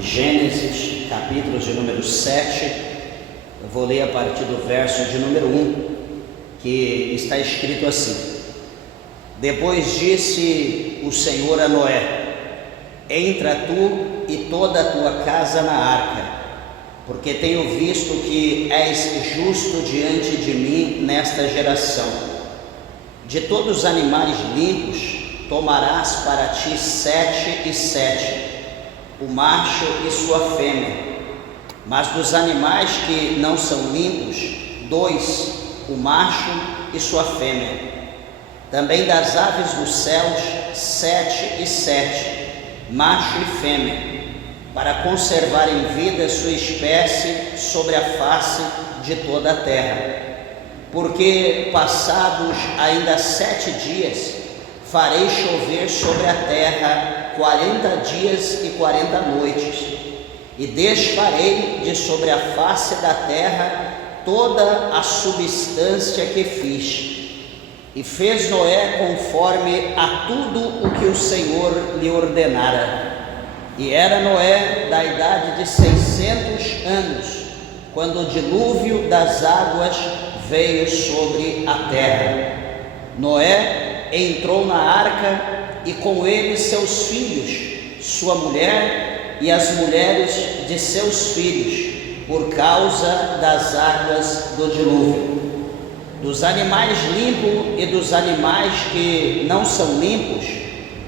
Gênesis, capítulo de número 7, eu vou ler a partir do verso de número 1, que está escrito assim: Depois disse o Senhor a Noé: Entra tu e toda a tua casa na arca, porque tenho visto que és justo diante de mim nesta geração. De todos os animais limpos tomarás para ti 7 e 7, o macho e sua fêmea, mas dos animais que não são limpos, 2, o macho e sua fêmea. Também das aves dos céus, 7 e 7, macho e fêmea, para conservar em vida sua espécie sobre a face de toda a terra. Porque passados ainda 7 dias, farei chover sobre a terra 40 dias e 40 noites, e desfarei de sobre a face da terra toda a substância que fiz. E fez Noé conforme a tudo o que o Senhor lhe ordenara. E era Noé da idade de 600 anos, quando o dilúvio das águas veio sobre a terra. Noé entrou na arca, e com ele seus filhos, sua mulher e as mulheres de seus filhos, por causa das águas do dilúvio. Dos animais limpos e dos animais que não são limpos,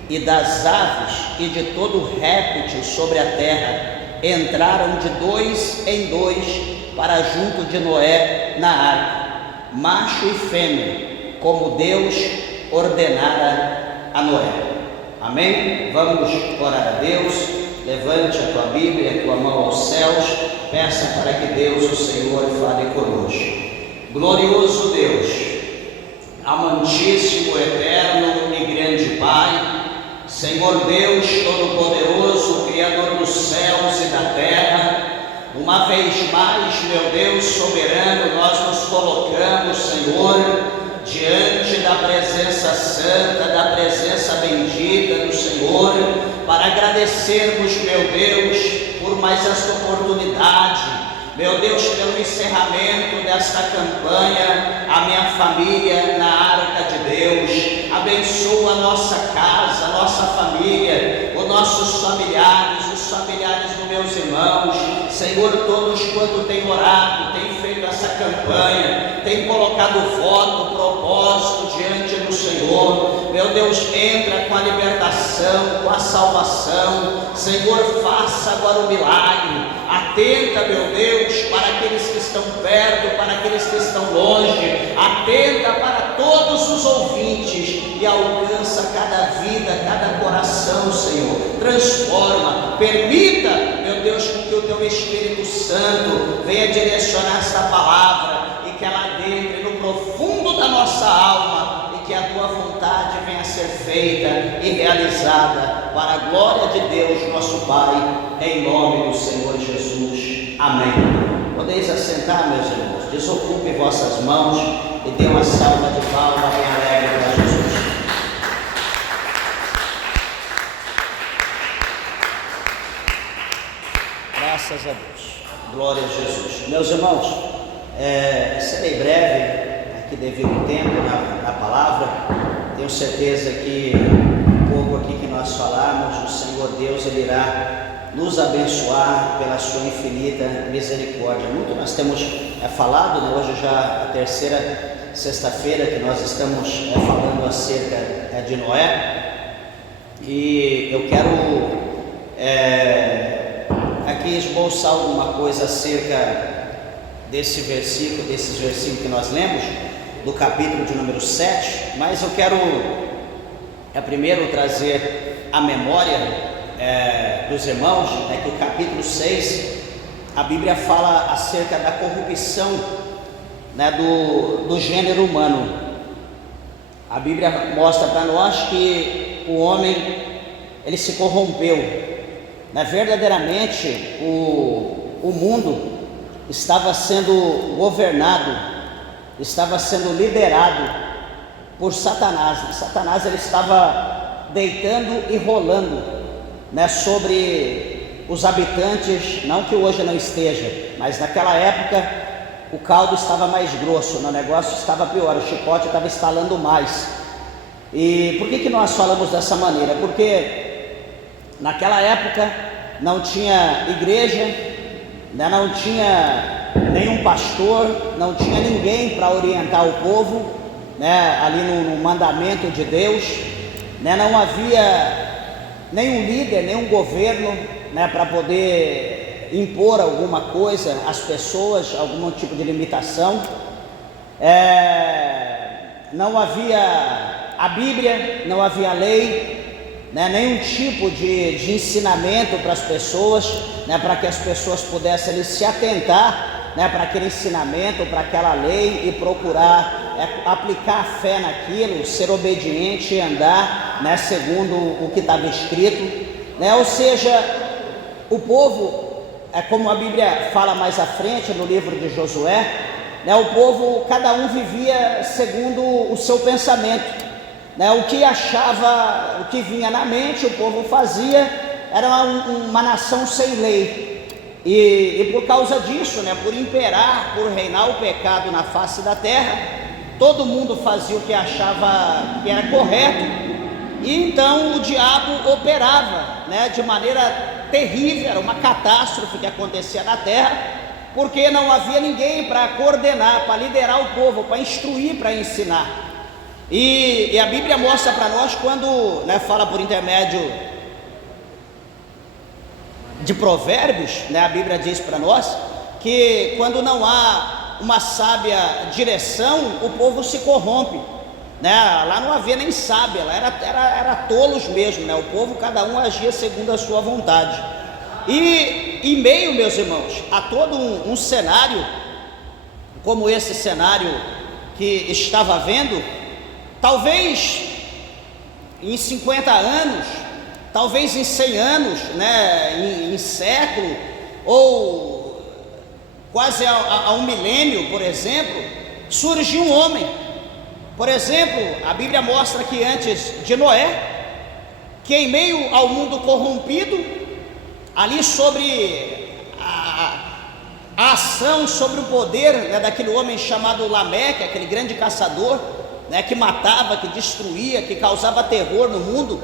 e das aves e de todo réptil sobre a terra, entraram de 2 em 2 para junto de Noé na arca, macho e fêmea, como Deus ordenara a Noé. Amém? Vamos orar a Deus. Levante a tua Bíblia e a tua mão aos céus, peça para que Deus, o Senhor, fale conosco. Glorioso Deus, amantíssimo, eterno e grande Pai, Senhor Deus Todo-Poderoso, Criador dos céus e da terra, uma vez mais, meu Deus soberano, nós nos colocamos, Senhor, diante da presença santa, da presença bendita do Senhor, para agradecermos, meu Deus, por mais esta oportunidade, meu Deus, pelo encerramento desta campanha, a minha família na Arca de Deus. Abençoa a nossa casa, a nossa família, os nossos familiares, os familiares dos meus irmãos. Senhor, todos quanto têm orado, têm feito essa campanha, têm colocado voto, propósito diante do Senhor. Meu Deus, entra com a libertação, com a salvação. Senhor, faça agora o milagre. Atenta, meu Deus, para aqueles que estão perto, para aqueles que estão longe. Atenta para todos os ouvintes e alcança cada vida, cada coração, Senhor. Transforma, permita, meu Deus, que o Teu Espírito Santo venha direcionar esta palavra e que ela entre no profundo da nossa alma e que a Tua vontade venha a ser feita e realizada para a glória de Deus, nosso Pai, em nome do Senhor Jesus. Amém. Podeis assentar, meus irmãos. Desocupe vossas mãos e dê uma salva de palmas bem alegre para Jesus. Graças a Deus. Glória a Jesus. Meus irmãos, serei breve, aqui devido ao tempo na palavra. Tenho certeza que um pouco aqui que nós falarmos, o Senhor Deus, Ele irá nos abençoar pela sua infinita misericórdia. Muito nós temos falado, né? Hoje já a terceira sexta-feira que nós estamos falando acerca de Noé, e eu quero aqui esboçar alguma coisa acerca desses versículos que nós lemos, do capítulo de número 7, mas eu quero primeiro trazer a memória dos irmãos, que o capítulo 6, a Bíblia fala acerca da corrupção, do gênero humano. A Bíblia mostra para nós que o homem, ele se corrompeu, verdadeiramente o mundo estava sendo governado, estava sendo liderado por Satanás. Satanás, ele estava deitando e rolando, sobre os habitantes, não que hoje não esteja, mas naquela época o caldo estava mais grosso, o negócio estava pior, o chicote estava estalando mais. E por que nós falamos dessa maneira? Porque naquela época não tinha igreja, né? Não tinha nenhum pastor, não tinha ninguém para orientar o povo, né? Ali no mandamento de Deus, né? Não havia nenhum líder, nenhum governo, né? Para poder impor alguma coisa às pessoas, algum tipo de limitação. Não havia a Bíblia, não havia lei, né? Nenhum tipo de ensinamento para as pessoas, né? Para que as pessoas pudessem ali se atentar, né? Para aquele ensinamento, para aquela lei e procurar aplicar a fé naquilo, ser obediente e andar, né? Segundo o que estava escrito, né? Ou seja, o povo, como a Bíblia fala mais à frente no livro de Josué, né? O povo, cada um vivia segundo o seu pensamento, né? O que achava, o que vinha na mente, o povo fazia. Era uma nação sem lei, e por causa disso, né? Por imperar, por reinar o pecado na face da terra, todo mundo fazia o que achava que era correto, e então o diabo operava, né? De maneira terrível. Era uma catástrofe que acontecia na terra, porque não havia ninguém para coordenar, para liderar o povo, para instruir, para ensinar. E a Bíblia mostra para nós, quando, né, fala por intermédio de Provérbios, né, a Bíblia diz para nós que quando não há uma sábia direção, o povo se corrompe, né? Lá não havia nem sábia, lá era tolos mesmo, né? O povo, cada um agia segundo a sua vontade. E em meio, meus irmãos, a todo um cenário como esse cenário que estava havendo, talvez em 50 anos, talvez em 100 anos, né, em século, ou quase a um milênio, por exemplo, surgiu um homem. Por exemplo, a Bíblia mostra que antes de Noé, que em meio ao mundo corrompido, ali sobre a ação, sobre o poder, né, daquele homem chamado Lameque, aquele grande caçador, né, que matava, que destruía, que causava terror no mundo,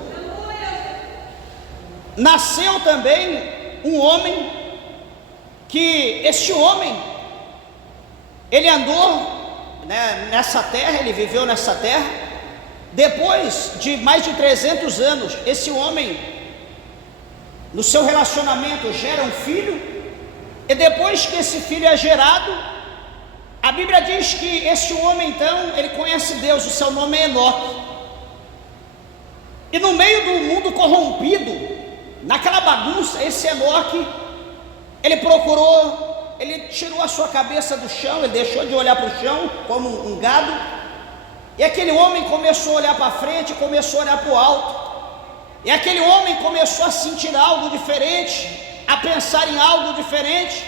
nasceu também um homem, que este homem, ele andou, né, nessa terra, ele viveu nessa terra. Depois de mais de 300 anos, esse homem, no seu relacionamento, gera um filho, e depois que esse filho é gerado, a Bíblia diz que esse homem, então, ele conhece Deus. O seu nome é Enoque. E no meio do mundo corrompido, naquela bagunça, esse Enoque, ele procurou, ele tirou a sua cabeça do chão, ele deixou de olhar para o chão como um gado, e aquele homem começou a olhar para frente, começou a olhar para o alto, e aquele homem começou a sentir algo diferente, a pensar em algo diferente.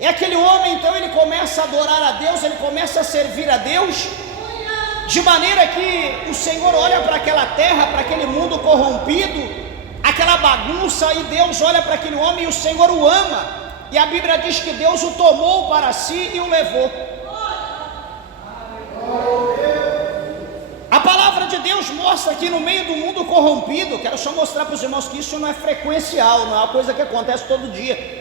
E aquele homem, então, ele começa a adorar a Deus, ele começa a servir a Deus, de maneira que o Senhor olha para aquela terra, para aquele mundo corrompido, aquela bagunça, e Deus olha para aquele homem e o Senhor o ama, e a Bíblia diz que Deus o tomou para si e o levou. A palavra de Deus mostra que no meio do mundo corrompido, quero só mostrar para os irmãos que isso não é frequencial, não é uma coisa que acontece todo dia.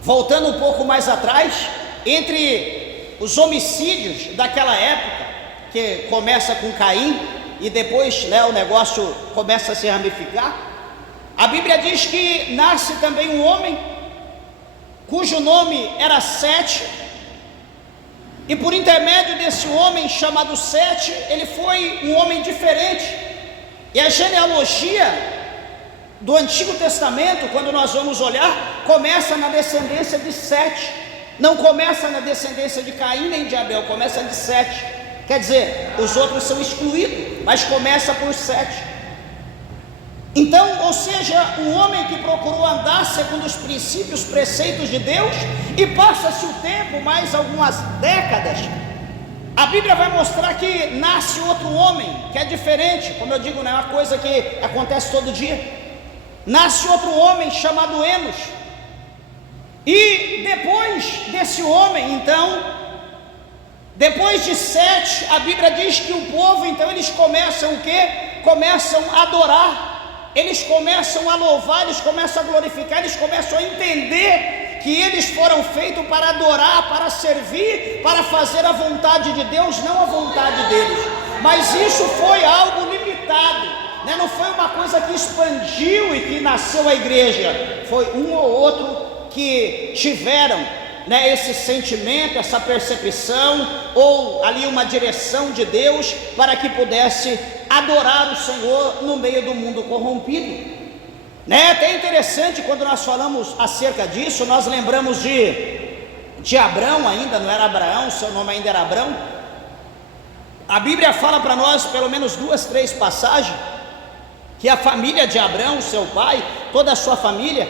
Voltando um pouco mais atrás, entre os homicídios daquela época, que começa com Caim e depois, né, o negócio começa a se ramificar, a Bíblia diz que nasce também um homem cujo nome era Sete, e por intermédio desse homem chamado Sete, ele foi um homem diferente. E a genealogia do Antigo Testamento, quando nós vamos olhar, começa na descendência de Sete, não começa na descendência de Caim nem de Abel, começa de Sete. Quer dizer, os outros são excluídos, mas começa por Sete. Então, ou seja, um homem que procurou andar segundo os princípios, preceitos de Deus, e passa-se o tempo, mais algumas décadas, a Bíblia vai mostrar que nasce outro homem, que é diferente. Como eu digo, não é uma coisa que acontece todo dia. nasce outro homem chamado Enos, e depois desse homem, então, depois de Sete, a Bíblia diz que o povo, então, eles começam o quê? Começam a adorar, eles começam a louvar, eles começam a glorificar, eles começam a entender que eles foram feitos para adorar, para servir, para fazer a vontade de Deus, não a vontade deles. Mas isso foi algo limitado, né? Não foi uma coisa que expandiu e que nasceu a igreja, foi um ou outro que tiveram, né, esse sentimento, essa percepção, ou ali uma direção de Deus, para que pudesse adorar o Senhor no meio do mundo corrompido, né? Até interessante, quando nós falamos acerca disso, nós lembramos de Abrão, ainda não era Abraão, seu nome ainda era Abrão. A Bíblia fala para nós, pelo menos 2, 3 passagens, que a família de Abrão, seu pai, toda a sua família,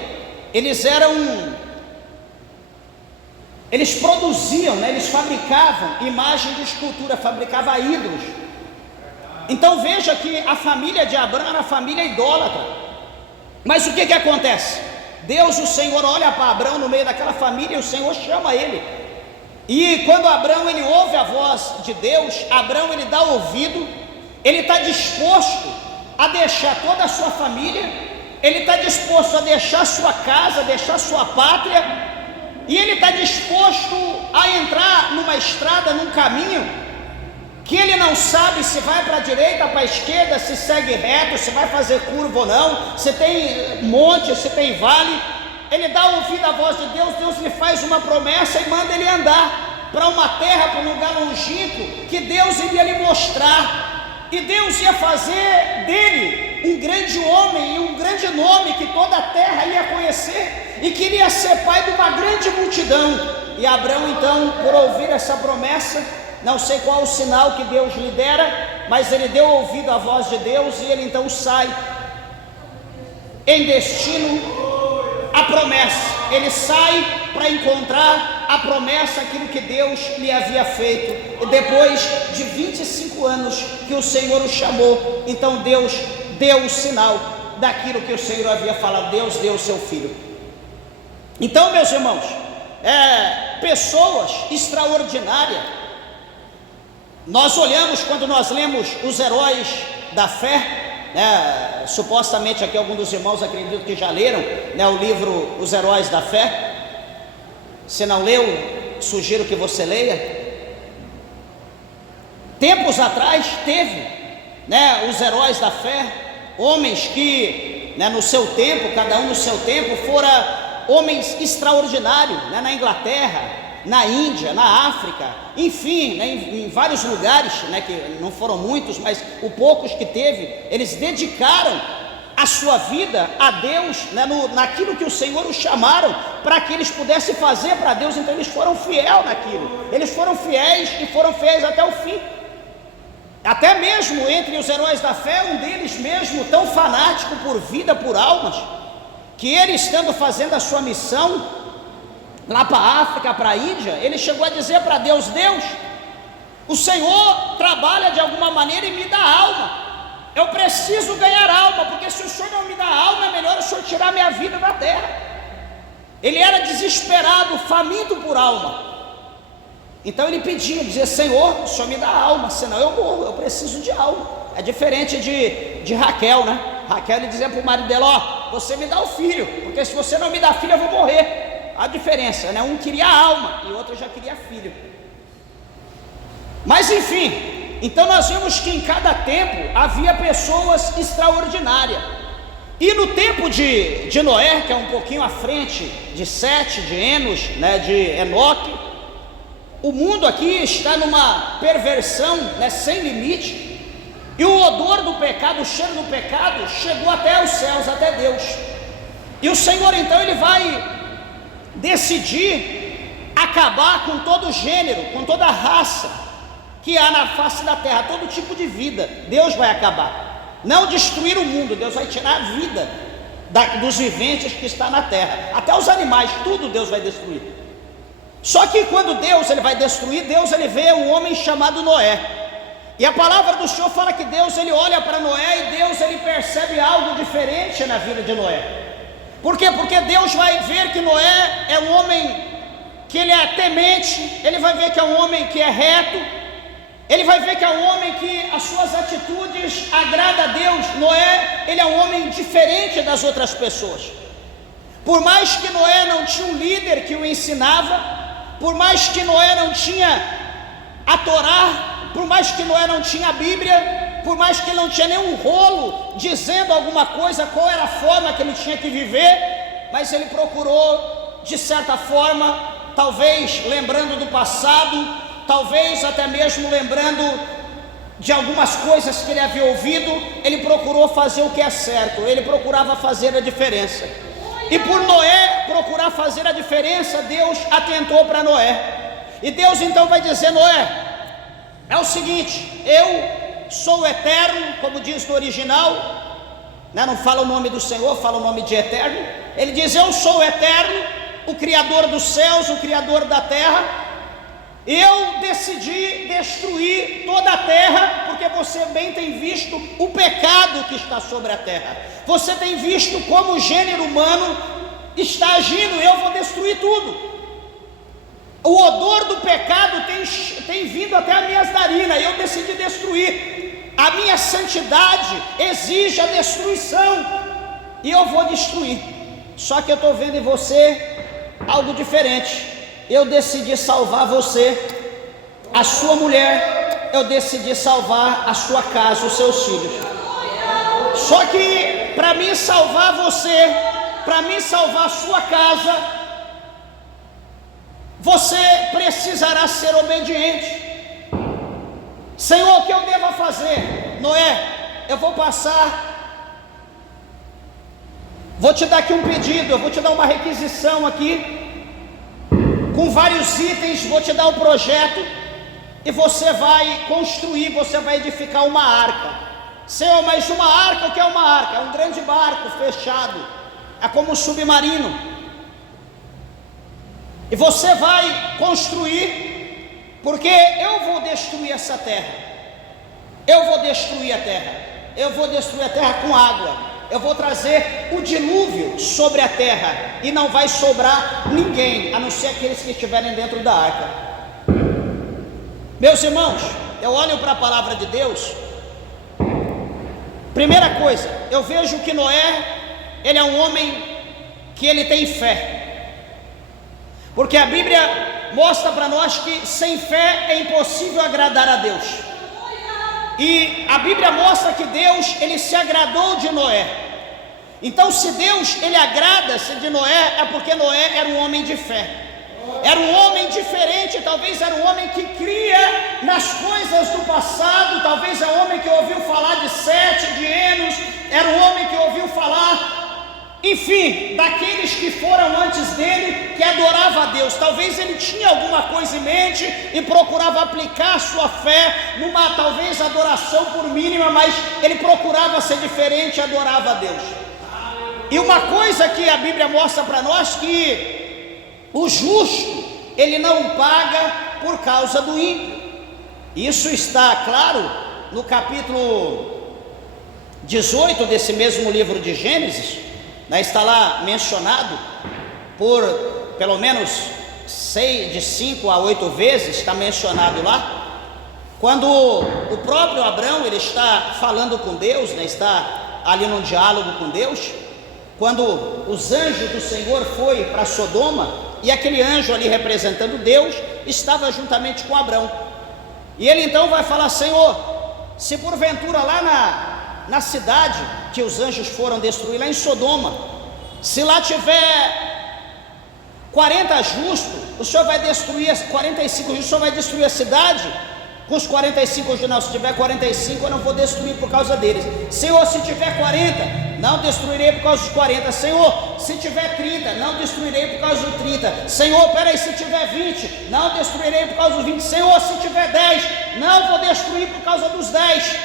eles produziam, né? Eles fabricavam imagem de escultura, fabricavam ídolos. Então veja que a família de Abrão era uma família idólatra. Mas o que acontece? Deus, o Senhor, olha para Abrão no meio daquela família e o Senhor chama ele. E quando Abrão ele ouve a voz de Deus, Abrão ele dá ouvido, ele está disposto a deixar toda a sua família, ele está disposto a deixar sua casa, deixar sua pátria, e ele está disposto a entrar numa estrada, num caminho que ele não sabe se vai para a direita, para a esquerda, se segue reto, se vai fazer curva ou não, se tem monte, se tem vale. Ele dá ouvido à voz de Deus, Deus lhe faz uma promessa e manda ele andar para uma terra, para um lugar longínquo, que Deus iria lhe mostrar, e Deus ia fazer dele um grande homem e um grande nome que toda a terra ia conhecer, e queria ser pai de uma grande multidão. E Abrão então, por ouvir essa promessa, não sei qual o sinal que Deus lhe dera, mas ele deu ouvido à voz de Deus, e ele então sai em destino à promessa. Ele sai para encontrar a promessa, aquilo que Deus lhe havia feito. E depois de 25 anos que o Senhor o chamou, então Deus deu o sinal daquilo que o Senhor havia falado. Deus deu o seu filho. Então, meus irmãos, pessoas extraordinárias. Nós olhamos, quando nós lemos os heróis da fé, né, supostamente aqui alguns dos irmãos acredito que já leram, né, o livro Os Heróis da Fé. Se não leu, sugiro que você leia. Tempos atrás teve, né, os heróis da fé, homens que, né, no seu tempo, cada um no seu tempo, foram homens extraordinários, né, na Inglaterra, na Índia, na África, enfim, né, em vários lugares, né, que não foram muitos, mas os poucos que teve, eles dedicaram a sua vida a Deus, né, naquilo que o Senhor os chamaram, para que eles pudessem fazer para Deus. Então eles foram fiéis naquilo, eles foram fiéis e foram fiéis até o fim. Até mesmo entre os heróis da fé, um deles mesmo, tão fanático por vida, por almas, que ele, estando fazendo a sua missão lá para a África, para a Índia, ele chegou a dizer para Deus: Deus, o Senhor trabalha de alguma maneira e me dá alma, eu preciso ganhar alma, porque se o Senhor não me dá alma, é melhor o Senhor tirar minha vida da terra. Ele era desesperado, faminto por alma. Então ele pedia, dizia: Senhor, o Senhor me dá alma, senão eu morro, eu preciso de alma. É diferente de Raquel, né? Raquel, ele dizia para o marido dela: ó, você me dá o filho, porque se você não me dá filho, eu vou morrer. A diferença, né? Um queria alma e o outro já queria filho. Mas enfim, então nós vimos que em cada tempo havia pessoas extraordinárias. E no tempo de Noé, que é um pouquinho à frente de Sete, de Enos, né, de Enoque, o mundo aqui está numa perversão, né, sem limite. E o odor do pecado, o cheiro do pecado chegou até os céus, até Deus. E o Senhor então ele vai decidir acabar com todo gênero, com toda raça que há na face da terra, todo tipo de vida. Deus vai acabar, não destruir o mundo, Deus vai tirar a vida dos viventes que está na terra, até os animais, tudo Deus vai destruir. Só que quando Deus ele vai destruir, Deus ele vê um homem chamado Noé. E a palavra do Senhor fala que Deus, ele olha para Noé e Deus, ele percebe algo diferente na vida de Noé. Por quê? Porque Deus vai ver que Noé é um homem que ele é temente, ele vai ver que é um homem que é reto, ele vai ver que é um homem que as suas atitudes agradam a Deus. Noé, ele é um homem diferente das outras pessoas. Por mais que Noé não tinha um líder que o ensinava, por mais que Noé não tinha a Torá, por mais que Noé não tinha a Bíblia, por mais que ele não tinha nenhum rolo dizendo alguma coisa, qual era a forma que ele tinha que viver, mas ele procurou, de certa forma, talvez lembrando do passado, talvez até mesmo lembrando de algumas coisas que ele havia ouvido, ele procurou fazer o que é certo, ele procurava fazer a diferença. E por Noé procurar fazer a diferença, Deus atentou para Noé. E Deus então vai dizer: Noé, é o seguinte, eu sou o eterno, como diz no original, né? Não fala o nome do Senhor, fala o nome de eterno. Ele diz: eu sou o eterno, o Criador dos céus, o Criador da terra. Eu decidi destruir toda a terra, porque você bem tem visto o pecado que está sobre a terra. Você tem visto como o gênero humano está agindo. Eu vou destruir tudo. O odor do pecado tem vindo até as minhas narinas, e eu decidi destruir. A minha santidade exige a destruição, e eu vou destruir. Só que eu estou vendo em você algo diferente. Eu decidi salvar você, a sua mulher, eu decidi salvar a sua casa, os seus filhos. Só que para mim salvar você, para mim salvar a sua casa, você precisará ser obediente. Senhor, o que eu devo fazer? Noé, eu vou te dar aqui um pedido, eu vou te dar uma requisição aqui, com vários itens, vou te dar um projeto, e você vai construir, você vai edificar uma arca. Senhor, mas uma arca, o que é uma arca? É um grande barco fechado, é como um submarino. E você vai construir, porque eu vou destruir essa terra. Eu vou destruir a terra. Eu vou destruir a terra com água. Eu vou trazer o dilúvio sobre a terra, e não vai sobrar ninguém, a não ser aqueles que estiverem dentro da arca. Meus irmãos, eu olho para a palavra de Deus. Primeira coisa, eu vejo que Noé, ele é um homem que ele tem fé, porque a Bíblia mostra para nós que sem fé é impossível agradar a Deus. E a Bíblia mostra que Deus, ele se agradou de Noé. Então, se Deus, ele agrada-se de Noé, é porque Noé era um homem de fé. Era um homem diferente, talvez era um homem que cria nas coisas do passado, talvez é um homem que ouviu falar de Sete, de Enos, era um homem que ouviu falar, enfim, daqueles que foram antes dele, que adorava a Deus. Talvez ele tinha alguma coisa em mente e procurava aplicar a sua fé numa talvez adoração por mínima, mas ele procurava ser diferente e adorava a Deus. E uma coisa que a Bíblia mostra para nós, que o justo, ele não paga por causa do ímpio. Isso está claro no capítulo 18 desse mesmo livro de Gênesis, né? Está lá mencionado por pelo menos 5 a 8 vezes, está mencionado lá, quando o próprio Abrão, ele está falando com Deus, né? Está ali num diálogo com Deus, quando os anjos do Senhor foi para Sodoma, e aquele anjo ali representando Deus estava juntamente com Abrão, e ele então vai falar: Senhor, se porventura lá na cidade que os anjos foram destruir, lá em Sodoma, se lá tiver 40 justos, o Senhor vai destruir 45 justos, o Senhor vai destruir a cidade com os 45 justos? Não, se tiver 45 eu não vou destruir por causa deles. Senhor, se tiver 40, não destruirei por causa dos 40. Senhor, se tiver 30, não destruirei por causa dos 30. Senhor, peraí, se tiver 20, não destruirei por causa dos 20. Senhor, se tiver 10, não vou destruir por causa dos 10.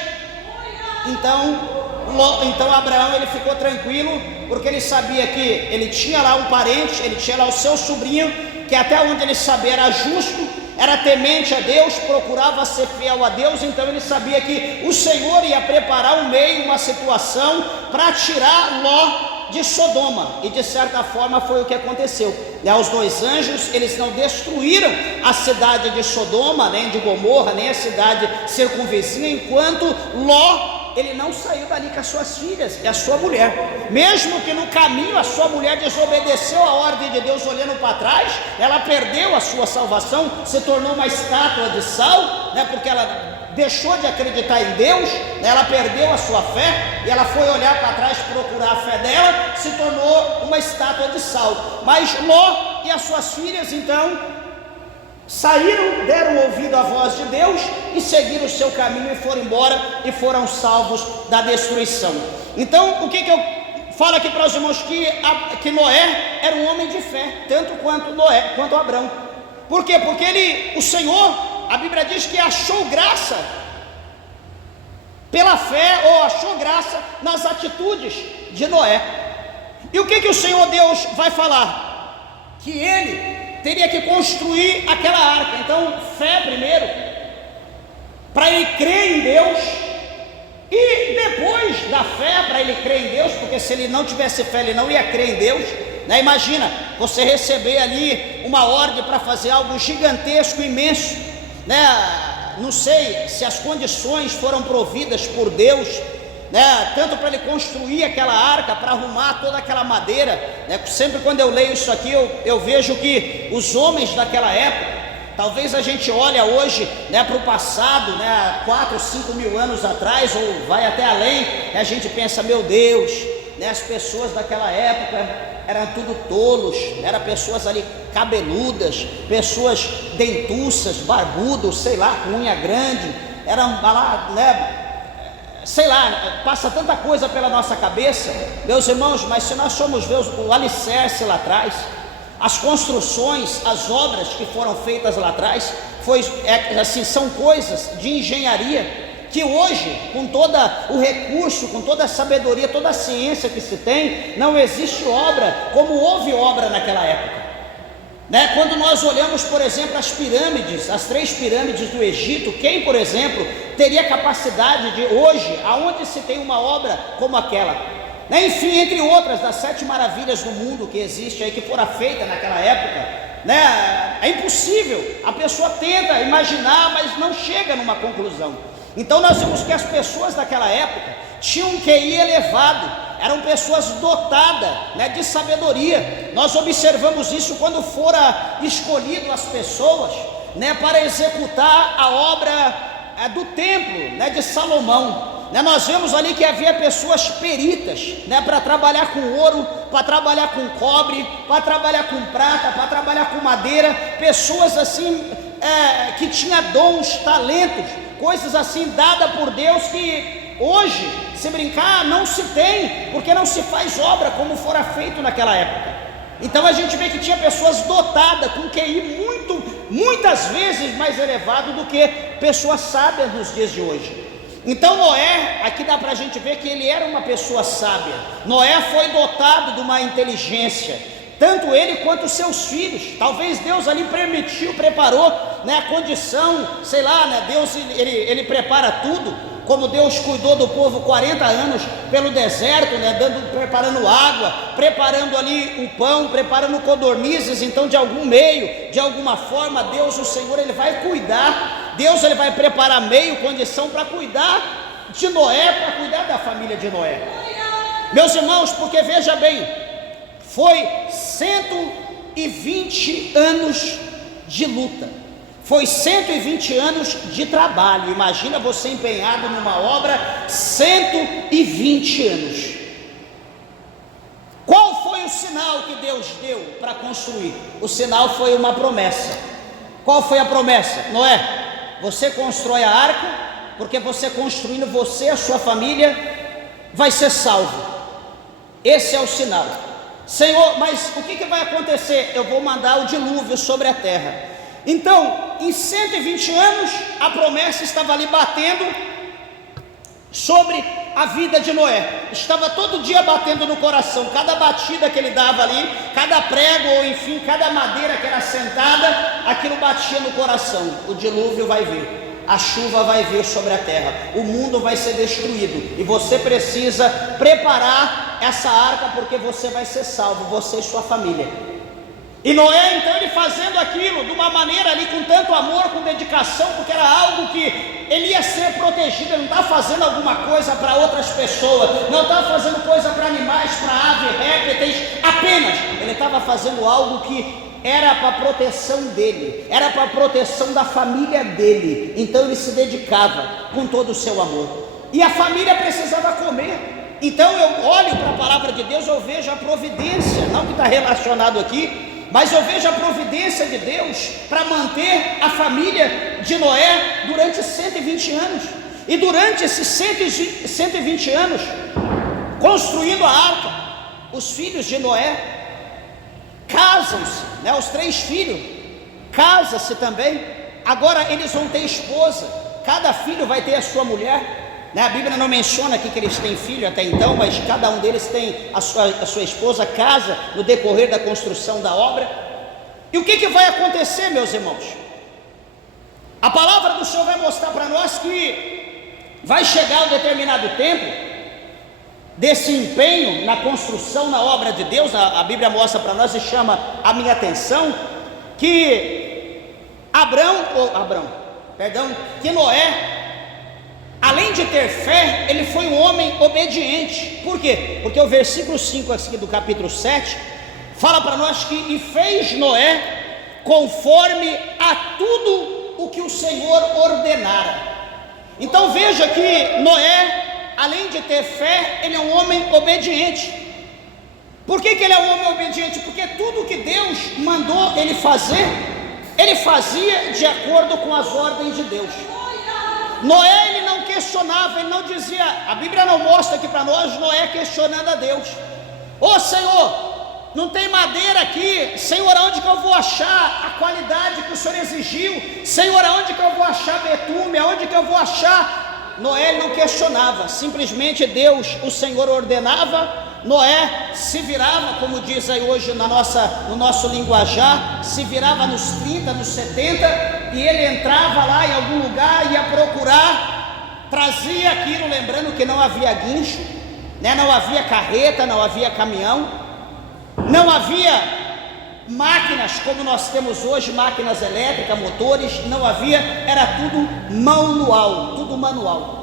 Então Abraão, ele ficou tranquilo, porque ele sabia que ele tinha lá um parente, ele tinha lá o seu sobrinho, que até onde ele sabia era justo, era temente a Deus, procurava ser fiel a Deus, então ele sabia que o Senhor ia preparar um meio, uma situação para tirar Ló de Sodoma, e de certa forma foi o que aconteceu. Os dois anjos, eles não destruíram a cidade de Sodoma, nem de Gomorra, nem a cidade circunvizinha, enquanto Ló, ele não saiu dali com as suas filhas e a sua mulher, mesmo que no caminho a sua mulher desobedeceu a ordem de Deus, olhando para trás, ela perdeu a sua salvação, se tornou uma estátua de sal, porque ela deixou de acreditar em Deus, ela perdeu a sua fé, e ela foi olhar para trás, procurar a fé dela, se tornou uma estátua de sal. Mas Ló e as suas filhas então saíram, deram ouvido à voz de Deus e seguiram o seu caminho e foram embora e foram salvos da destruição. Então o que eu falo aqui para os irmãos? Que Noé era um homem de fé, tanto quanto Abrão. Por quê? Porque o Senhor, a Bíblia diz que achou graça pela fé, ou achou graça nas atitudes de Noé. E o que o Senhor Deus vai falar? Que ele teria que construir aquela arca. Então, fé primeiro, para ele crer em Deus, e depois da fé, para ele crer em Deus, porque se ele não tivesse fé, ele não ia crer em Deus. Imagina, você receber ali uma ordem para fazer algo gigantesco, imenso, não sei se as condições foram providas por Deus, tanto para ele construir aquela arca, para arrumar toda aquela madeira, Sempre quando eu leio isso aqui, eu vejo que os homens daquela época, talvez a gente olha hoje, para o passado, 4, 5 mil anos atrás, ou vai até além, a gente pensa, meu Deus, as pessoas daquela época eram tudo tolos, eram pessoas ali cabeludas, pessoas dentuças, barbudos, sei lá, com unha grande, eram lá, sei lá, passa tanta coisa pela nossa cabeça, meus irmãos. Mas se nós somos ver o alicerce lá atrás, as construções, as obras que foram feitas lá atrás, são coisas de engenharia, que hoje, com todo o recurso, com toda a sabedoria, toda a ciência que se tem, não existe obra como houve obra naquela época. Quando nós olhamos, por exemplo, as pirâmides, as 3 pirâmides do Egito, quem, por exemplo, teria capacidade de hoje, aonde se tem uma obra como aquela? Enfim, entre outras, das 7 maravilhas do mundo que existe aí, que fora feita naquela época, é impossível, a pessoa tenta imaginar, mas não chega numa conclusão. Então nós vemos que as pessoas daquela época tinham um QI elevado, eram pessoas dotadas de sabedoria. Nós observamos isso quando fora escolhido as pessoas para executar a obra do templo de Salomão. Nós vemos ali que havia pessoas peritas para trabalhar com ouro, para trabalhar com cobre, para trabalhar com prata, para trabalhar com madeira, pessoas assim que tinham dons, talentos, coisas assim dadas por Deus, que hoje, se brincar, não se tem, porque não se faz obra como fora feito naquela época. Então a gente vê que tinha pessoas dotadas com QI muitas vezes mais elevado do que pessoas sábias nos dias de hoje. Então Noé, aqui dá para a gente ver que ele era uma pessoa sábia. Noé foi dotado de uma inteligência, tanto ele quanto seus filhos. Talvez Deus ali preparou a condição, sei lá, Deus ele prepara tudo, como Deus cuidou do povo 40 anos pelo deserto, preparando água, preparando ali o pão, preparando codornizes. Então de algum meio, de alguma forma, Deus, o Senhor, ele vai cuidar, Deus ele vai preparar meio, condição para cuidar de Noé, para cuidar da família de Noé. Meus irmãos, porque veja bem, foi 120 anos de luta, foi 120 anos de trabalho. Imagina você empenhado numa obra 120 anos. Qual foi o sinal que Deus deu para construir? O sinal foi uma promessa. Qual foi a promessa? Noé, você constrói a arca, porque você construindo, você e a sua família vai ser salvo. Esse é o sinal. Senhor, mas o que vai acontecer? Eu vou mandar o dilúvio sobre a terra. Então, em 120 anos, a promessa estava ali batendo sobre a vida de Noé, estava todo dia batendo no coração. Cada batida que ele dava ali, cada prego, ou enfim, cada madeira que era sentada, aquilo batia no coração. O dilúvio vai vir, a chuva vai vir sobre a terra, o mundo vai ser destruído, e você precisa preparar essa arca, porque você vai ser salvo, você e sua família. E Noé, então, ele fazendo aquilo de uma maneira ali com tanto amor, com dedicação, porque era algo que ele ia ser protegido. Ele não estava fazendo alguma coisa para outras pessoas, não estava fazendo coisa para animais, para aves, répteis, apenas ele estava fazendo algo que era para a proteção dele, era para a proteção da família dele. Então ele se dedicava com todo o seu amor, e a família precisava comer. Então eu olho para a palavra de Deus, eu vejo a providência, não que está relacionado aqui, mas eu vejo a providência de Deus para manter a família de Noé durante 120 anos. E durante esses 120 anos, construindo a arca, os filhos de Noé casam-se, né? Os 3 filhos casam-se também. Agora eles vão ter esposa, cada filho vai ter a sua mulher. A Bíblia não menciona aqui que eles têm filho até então, mas cada um deles tem a sua esposa, casa no decorrer da construção da obra. E o que vai acontecer, meus irmãos? A palavra do Senhor vai mostrar para nós que vai chegar um determinado tempo desse empenho na construção, na obra de Deus. A Bíblia mostra para nós e chama a minha atenção que que Noé, além de ter fé, ele foi um homem obediente. Por quê? Porque o versículo 5 aqui do capítulo 7 fala para nós que e fez Noé conforme a tudo o que o Senhor ordenara. Então veja que Noé, além de ter fé, ele é um homem obediente. Por que ele é um homem obediente? Porque tudo que Deus mandou ele fazer, ele fazia de acordo com as ordens de Deus. Noé, ele não questionava, ele não dizia, a Bíblia não mostra aqui para nós Noé questionando a Deus. Ô Senhor, não tem madeira aqui, Senhor, aonde que eu vou achar a qualidade que o Senhor exigiu? Senhor, aonde que eu vou achar betume? Aonde que eu vou achar? Noé não questionava, simplesmente Deus, o Senhor ordenava. Noé se virava, como diz aí hoje no nosso linguajar, se virava nos 30, nos 70, e ele entrava lá em algum lugar, ia procurar, trazia aquilo, lembrando que não havia guincho, né? Não havia carreta, não havia caminhão, não havia máquinas como nós temos hoje, máquinas elétricas, motores, não havia, era tudo manual, tudo manual.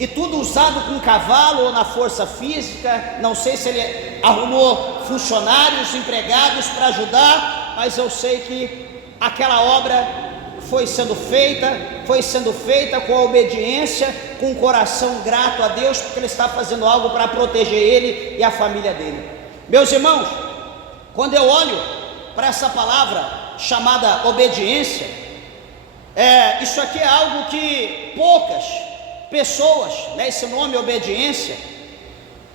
E tudo usado com cavalo ou na força física. Não sei se ele arrumou funcionários, empregados para ajudar, mas eu sei que aquela obra foi sendo feita com a obediência, com o coração grato a Deus, porque ele está fazendo algo para proteger ele e a família dele. Meus irmãos, quando eu olho para essa palavra chamada obediência, isso aqui é algo que poucas pessoas, né, esse nome obediência,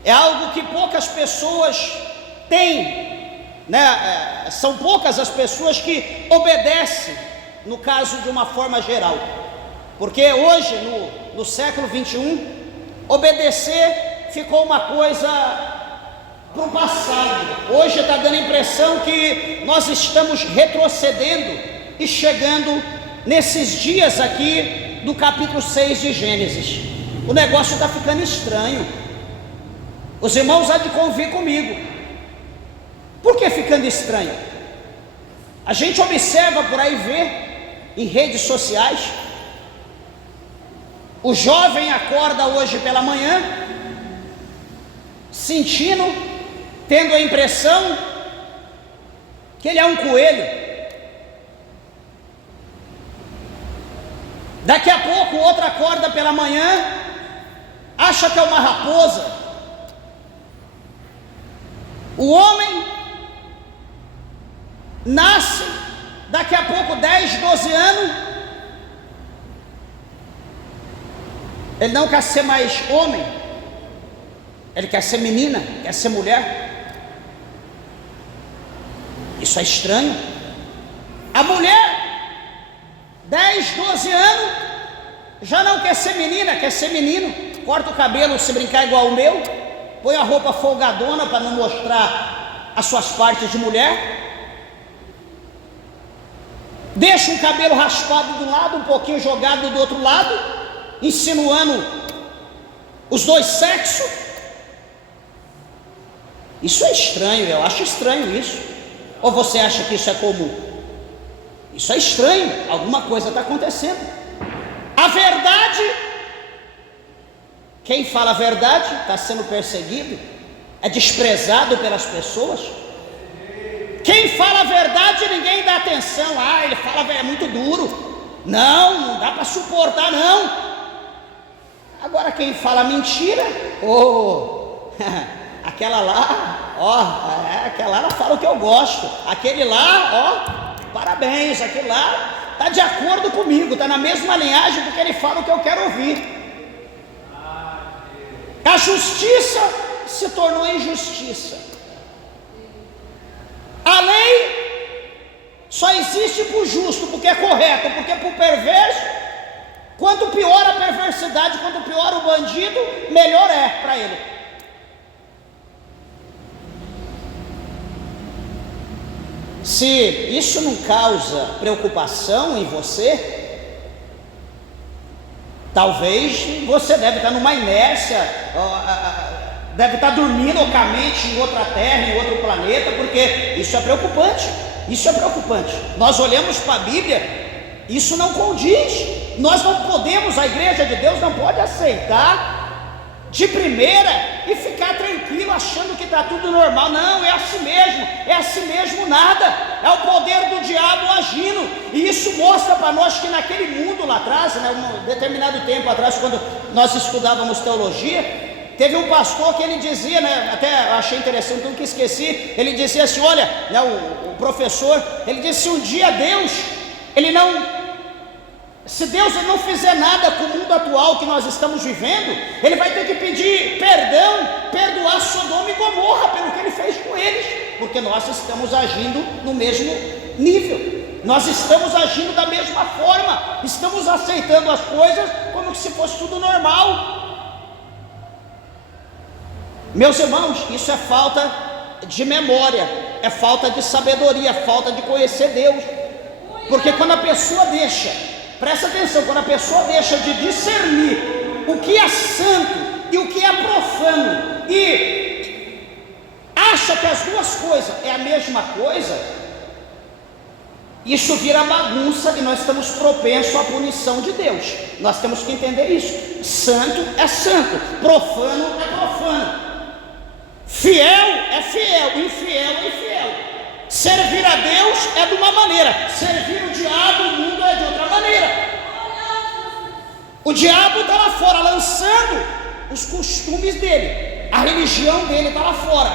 é algo que poucas pessoas têm, né, são poucas as pessoas que obedecem, no caso de uma forma geral, porque hoje, no século 21, obedecer ficou uma coisa para o passado. Hoje está dando a impressão que nós estamos retrocedendo e chegando nesses dias aqui do capítulo 6 de Gênesis. O negócio está ficando estranho. Os irmãos há de convir comigo. Por que ficando estranho? A gente observa por aí, vê em redes sociais, o jovem acorda hoje pela manhã sentindo, tendo a impressão que ele é um coelho. Daqui a pouco outra acorda pela manhã, acha que é uma raposa. O homem nasce, daqui a pouco 10, 12 anos, ele não quer ser mais homem, ele quer ser menina, quer ser mulher. Isso é estranho. A mulher, 10, 12 anos, já não quer ser menina, quer ser menino. corta o cabelo se brincar igual o meu, põe a roupa folgadona para não mostrar as suas partes de mulher, deixa um cabelo raspado de um lado, um pouquinho jogado do outro lado, insinuando os dois sexos. Isso é estranho, eu acho estranho isso. Ou você acha que isso é comum? Isso é estranho, alguma coisa está acontecendo. A verdade, quem fala a verdade está sendo perseguido, é desprezado pelas pessoas. Quem fala a verdade ninguém dá atenção. Ele fala, é muito duro, não dá para suportar não. Agora quem fala mentira, aquela lá, aquela lá fala o que eu gosto, aquele lá, parabéns, aquele lá está de acordo comigo, está na mesma linhagem, porque ele fala o que eu quero ouvir. A justiça se tornou injustiça. A lei só existe para o justo, porque é correto, porque para o perverso, quanto pior a perversidade, quanto pior o bandido, melhor é para ele. Se isso não causa preocupação em você, talvez você deve estar numa inércia, deve estar dormindo loucamente em outra terra, em outro planeta, porque isso é preocupante. Isso é preocupante. Nós olhamos para a Bíblia, isso não condiz. Nós não podemos, a igreja de Deus não pode aceitar de primeira e ficar tranquilo achando que está tudo normal. Não, é assim mesmo nada. É o poder do diabo agindo. E isso mostra para nós que naquele mundo lá atrás, um determinado tempo atrás, quando nós estudávamos teologia, teve um pastor que ele dizia, até achei interessante, nunca esqueci, ele dizia assim, olha, o professor, ele disse, um dia Deus, se Deus não fizer nada com o mundo atual que nós estamos vivendo, ele vai ter que pedir perdão, perdoar Sodoma e Gomorra pelo que ele fez com eles, porque nós estamos agindo no mesmo nível, nós estamos agindo da mesma forma, estamos aceitando as coisas como se fosse tudo normal. Meus irmãos, isso é falta de memória, é falta de sabedoria, é falta de conhecer Deus, porque quando a pessoa deixa, presta atenção, quando a pessoa deixa de discernir o que é santo e o que é profano, e acha que as duas coisas é a mesma coisa, isso vira bagunça e nós estamos propensos à punição de Deus. Nós temos que entender isso. Santo é santo, profano é profano, fiel é fiel, infiel é infiel. Servir a Deus é de uma maneira, servir o diabo, o mundo, é de outra maneira. O diabo está lá fora lançando os costumes dele, a religião dele está lá fora.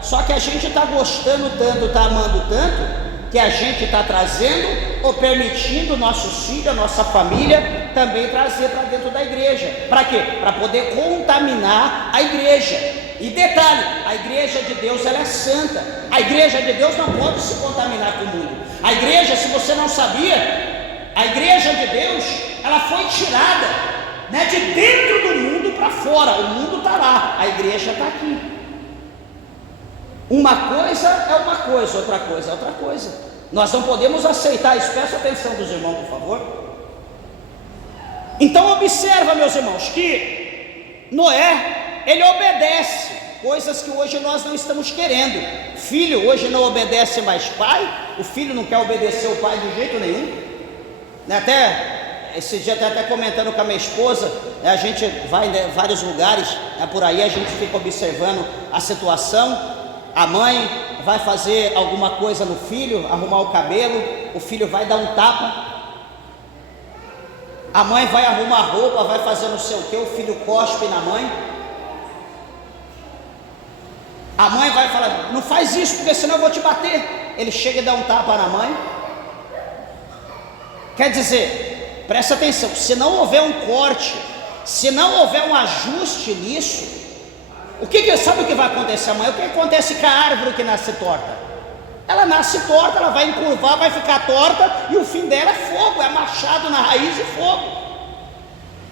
Só que a gente está gostando tanto, está amando tanto, que a gente está trazendo ou permitindo nossos filhos, a nossa família também trazer para dentro da igreja. Para quê? Para poder contaminar a igreja. E detalhe, a igreja de Deus ela é santa. A igreja de Deus não pode se contaminar com o mundo. A igreja, se você não sabia, a igreja de Deus ela foi tirada, de dentro do mundo para fora. O mundo está lá, a igreja está aqui. Uma coisa é uma coisa, outra coisa é outra coisa. Nós não podemos aceitar isso. Peço atenção dos irmãos, por favor. Então observa, meus irmãos, que Noé, ele obedece coisas que hoje nós não estamos querendo. Filho hoje não obedece mais pai, o filho não quer obedecer o pai de jeito nenhum. Até esse dia até comentando com a minha esposa, a gente vai em vários lugares, por aí a gente fica observando a situação. A mãe vai fazer alguma coisa no filho, arrumar o cabelo, o filho vai dar um tapa. A mãe vai arrumar roupa, vai fazer não sei o que, o filho cospe na mãe. A mãe vai falar, não faz isso, porque senão eu vou te bater. Ele chega e dá um tapa na mãe. Quer dizer, presta atenção, se não houver um corte, se não houver um ajuste nisso, sabe o que vai acontecer amanhã? O que acontece com a árvore que nasce torta? Ela nasce torta, ela vai encurvar, vai ficar torta, e o fim dela é fogo, é machado na raiz e fogo.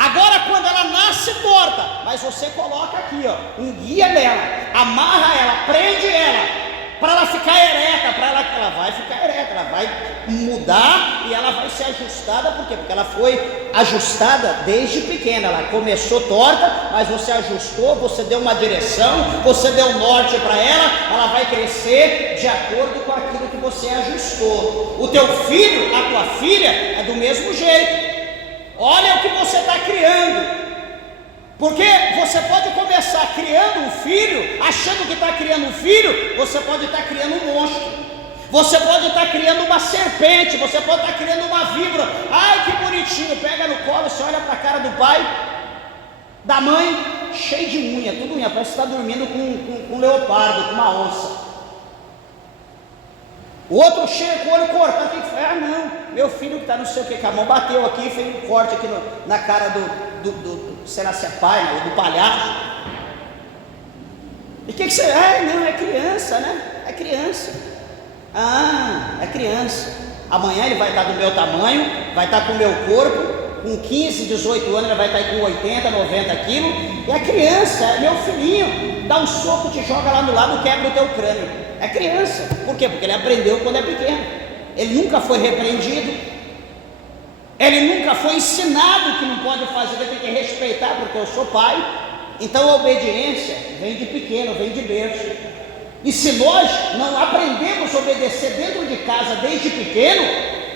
Agora, quando ela nasce torta, mas você coloca aqui, ó, um guia nela, amarra ela, prende ela, para ela ficar ereta, ela vai ficar ereta, ela vai mudar e ela vai ser ajustada. Por quê? Porque ela foi ajustada desde pequena. Ela começou torta, mas você ajustou, você deu uma direção, você deu um norte para ela vai crescer de acordo com aquilo que você ajustou. O teu filho, a tua filha, é do mesmo jeito. Olha o que você está criando. Porque você pode começar criando um filho, achando que está criando um filho, você pode estar criando um monstro, você pode estar criando uma serpente, você pode estar criando uma víbora. Ai, que bonitinho, pega no colo, você olha para a cara do pai, da mãe, cheio de unha, tudo unha, parece que está dormindo com um leopardo, com uma onça. O outro chega com o olho cortado, tem que falar, ah não, meu filho que está não sei o que, com a mão bateu aqui, fez um corte aqui na cara do sei lá se é pai ou do palhaço. E o que você, não, é criança, né? É criança. É criança. Amanhã ele vai estar do meu tamanho, vai estar com o meu corpo, com 15, 18 anos ele vai estar com 80, 90 quilos, e é criança, é meu filhinho, dá um soco, te joga lá do lado, quebra o teu crânio. É criança. Por quê? Porque ele aprendeu quando é pequeno, ele nunca foi repreendido, ele nunca foi ensinado que não pode fazer, ele tem que respeitar, porque eu sou pai. Então a obediência vem de pequeno, vem de berço. E se nós não aprendemos a obedecer dentro de casa desde pequeno,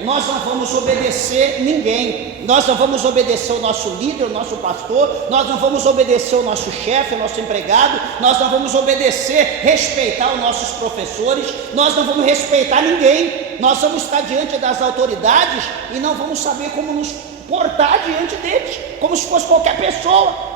nós não vamos obedecer ninguém. Nós não vamos obedecer o nosso líder, o nosso pastor, nós não vamos obedecer o nosso chefe, o nosso empregado, nós não vamos obedecer, respeitar os nossos professores, nós não vamos respeitar ninguém. Nós vamos estar diante das autoridades e não vamos saber como nos portar diante deles, como se fosse qualquer pessoa.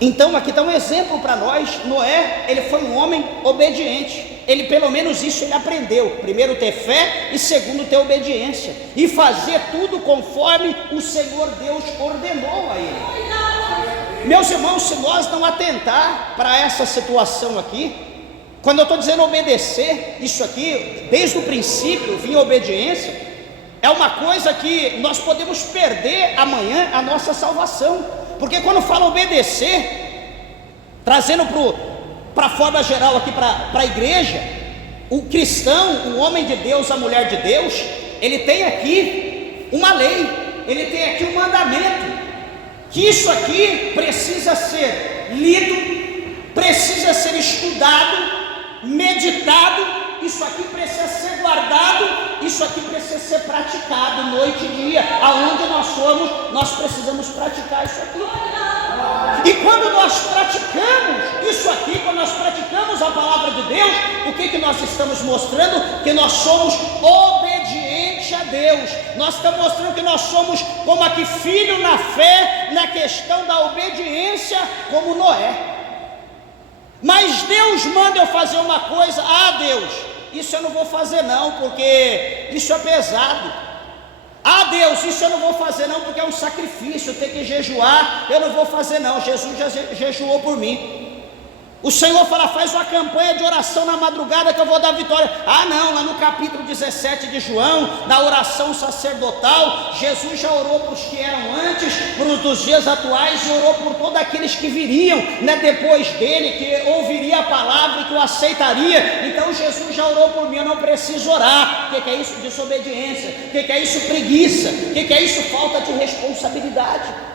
Então aqui está um exemplo para nós. Noé, ele foi um homem obediente. Ele, pelo menos isso ele aprendeu: primeiro ter fé e segundo ter obediência, e fazer tudo conforme o Senhor Deus ordenou a ele. Meus irmãos, se nós não atentar para essa situação aqui, quando eu estou dizendo obedecer, isso aqui, desde o princípio, vinha obediência, é uma coisa que nós podemos perder amanhã a nossa salvação. Porque quando fala obedecer, trazendo para a forma geral aqui para a igreja, o cristão, o homem de Deus, a mulher de Deus, ele tem aqui uma lei, ele tem aqui um mandamento, que isso aqui precisa ser lido, precisa ser estudado, meditado, isso aqui precisa ser guardado, isso aqui precisa ser praticado noite e dia. Aonde nós somos, nós precisamos praticar isso aqui. E quando nós praticamos isso aqui, quando nós praticamos a palavra de Deus, o que nós estamos mostrando? Que nós somos obedientes a Deus. Nós estamos mostrando que nós somos como aqui filho na fé, na questão da obediência, como Noé. Mas Deus manda eu fazer uma coisa. Deus, isso eu não vou fazer não, porque isso é pesado. Deus, isso eu não vou fazer não, porque é um sacrifício, tem que jejuar, eu não vou fazer não. Jesus já jejuou por mim. O Senhor fala, faz uma campanha de oração na madrugada que eu vou dar vitória. Não, lá no capítulo 17 de João, na oração sacerdotal, Jesus já orou para os que eram antes, para os dos dias atuais, e orou por todos aqueles que viriam, depois dele, que ouviria a palavra e que o aceitaria. Então Jesus já orou por mim, eu não preciso orar. O que é isso? Desobediência. O que é isso? Preguiça. O que é isso? Falta de responsabilidade.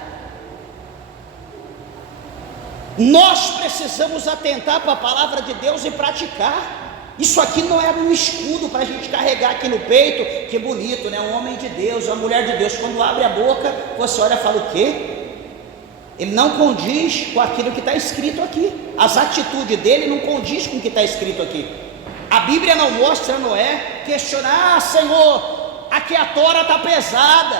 Nós precisamos atentar para a palavra de Deus e praticar. Isso aqui não é um escudo para a gente carregar aqui no peito. Que bonito, né? Um homem de Deus, uma mulher de Deus. Quando abre a boca, você olha e fala o quê? Ele não condiz com aquilo que está escrito aqui. As atitudes dele não condiz com o que está escrito aqui. A Bíblia não mostra Noé questionar: Senhor, aqui a tora está pesada,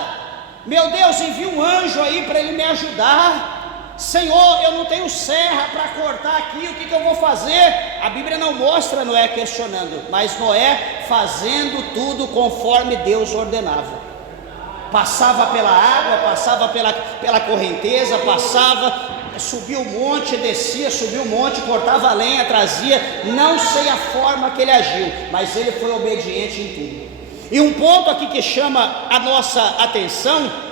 meu Deus, envia um anjo aí para ele me ajudar. Senhor, eu não tenho serra para cortar aqui, o que eu vou fazer? A Bíblia não mostra Noé questionando, mas Noé fazendo tudo conforme Deus ordenava. Passava pela água, passava pela correnteza, subia o monte, descia, subia o monte, cortava a lenha, trazia. Não sei a forma que ele agiu, mas ele foi obediente em tudo. E um ponto aqui que chama a nossa atenção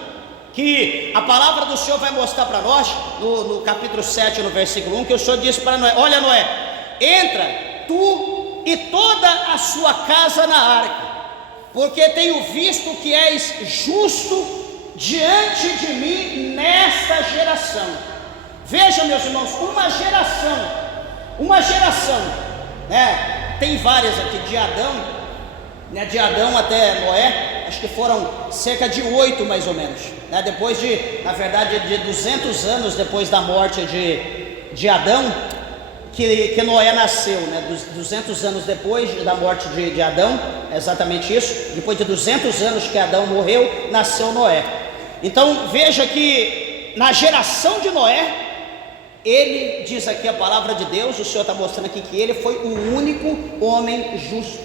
que a palavra do Senhor vai mostrar para nós, no capítulo 7, no versículo 1, que o Senhor disse para Noé: olha, Noé, entra tu e toda a sua casa na arca, porque tenho visto que és justo diante de mim nesta geração. Veja, meus irmãos, uma geração, né? Tem várias aqui, de Adão, né? De Adão até Noé, acho que foram cerca de 8 mais ou menos, né? Depois na verdade, de 200 anos depois da morte de Adão, que Noé nasceu, né? 200 anos depois da morte de Adão, é exatamente isso. Depois de 200 anos que Adão morreu, nasceu Noé. Então veja que na geração de Noé, ele, diz aqui a palavra de Deus, o Senhor está mostrando aqui que ele foi o único homem justo.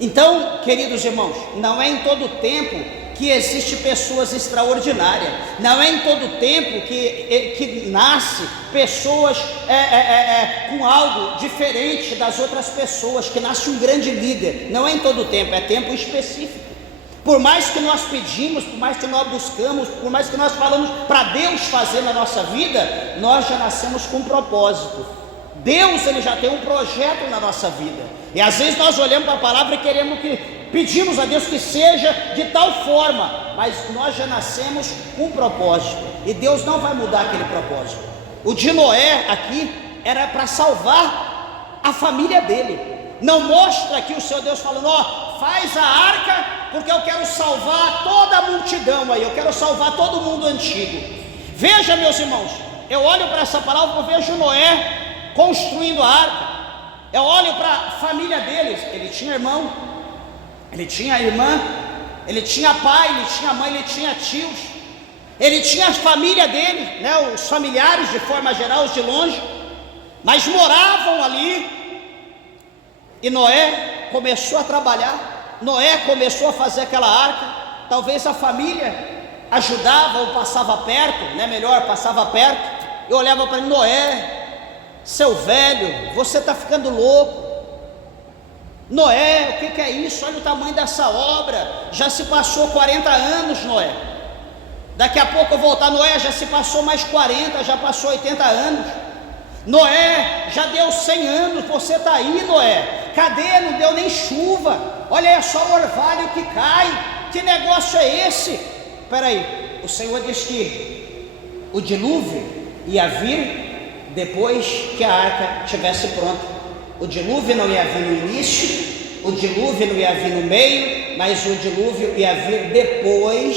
Então, queridos irmãos, não é em todo tempo que existe pessoas extraordinárias, não é em todo tempo que nasce pessoas com algo diferente das outras pessoas, que nasce um grande líder. Não é em todo tempo, é tempo específico. Por mais que nós pedimos, por mais que nós buscamos, por mais que nós falamos para Deus fazer na nossa vida, nós já nascemos com um propósito. Deus, ele já tem um projeto na nossa vida, e às vezes nós olhamos para a palavra e pedimos a Deus que seja de tal forma, mas nós já nascemos com um propósito, e Deus não vai mudar aquele propósito. O de Noé aqui era para salvar a família dele. Não mostra aqui o Senhor Deus falando: ó, faz a arca, porque eu quero salvar toda a multidão aí, eu quero salvar todo mundo antigo. Veja, meus irmãos, eu olho para essa palavra, eu vejo Noé construindo a arca. Eu olho para a família deles. Ele tinha irmão, ele tinha irmã, ele tinha pai, ele tinha mãe, ele tinha tios, ele tinha a família dele, né, os familiares de forma geral, os de longe, mas moravam ali. E Noé começou a trabalhar, Noé começou a fazer aquela arca. Talvez a família ajudava ou passava perto, né, melhor, passava perto, e olhava para ele: Noé, seu velho, você está ficando louco. Noé, o que é isso? Olha o tamanho dessa obra, já se passou 40 anos, Noé. Daqui a pouco eu voltar, Noé, já se passou mais 40, já passou 80 anos. Noé, já deu 100 anos, você está aí, Noé. Cadê? Não deu nem chuva. Olha, é só o orvalho que cai. Que negócio é esse? Espera aí, o Senhor disse que o dilúvio ia vir depois que a arca estivesse pronta. O dilúvio não ia vir no início, o dilúvio não ia vir no meio, mas o dilúvio ia vir depois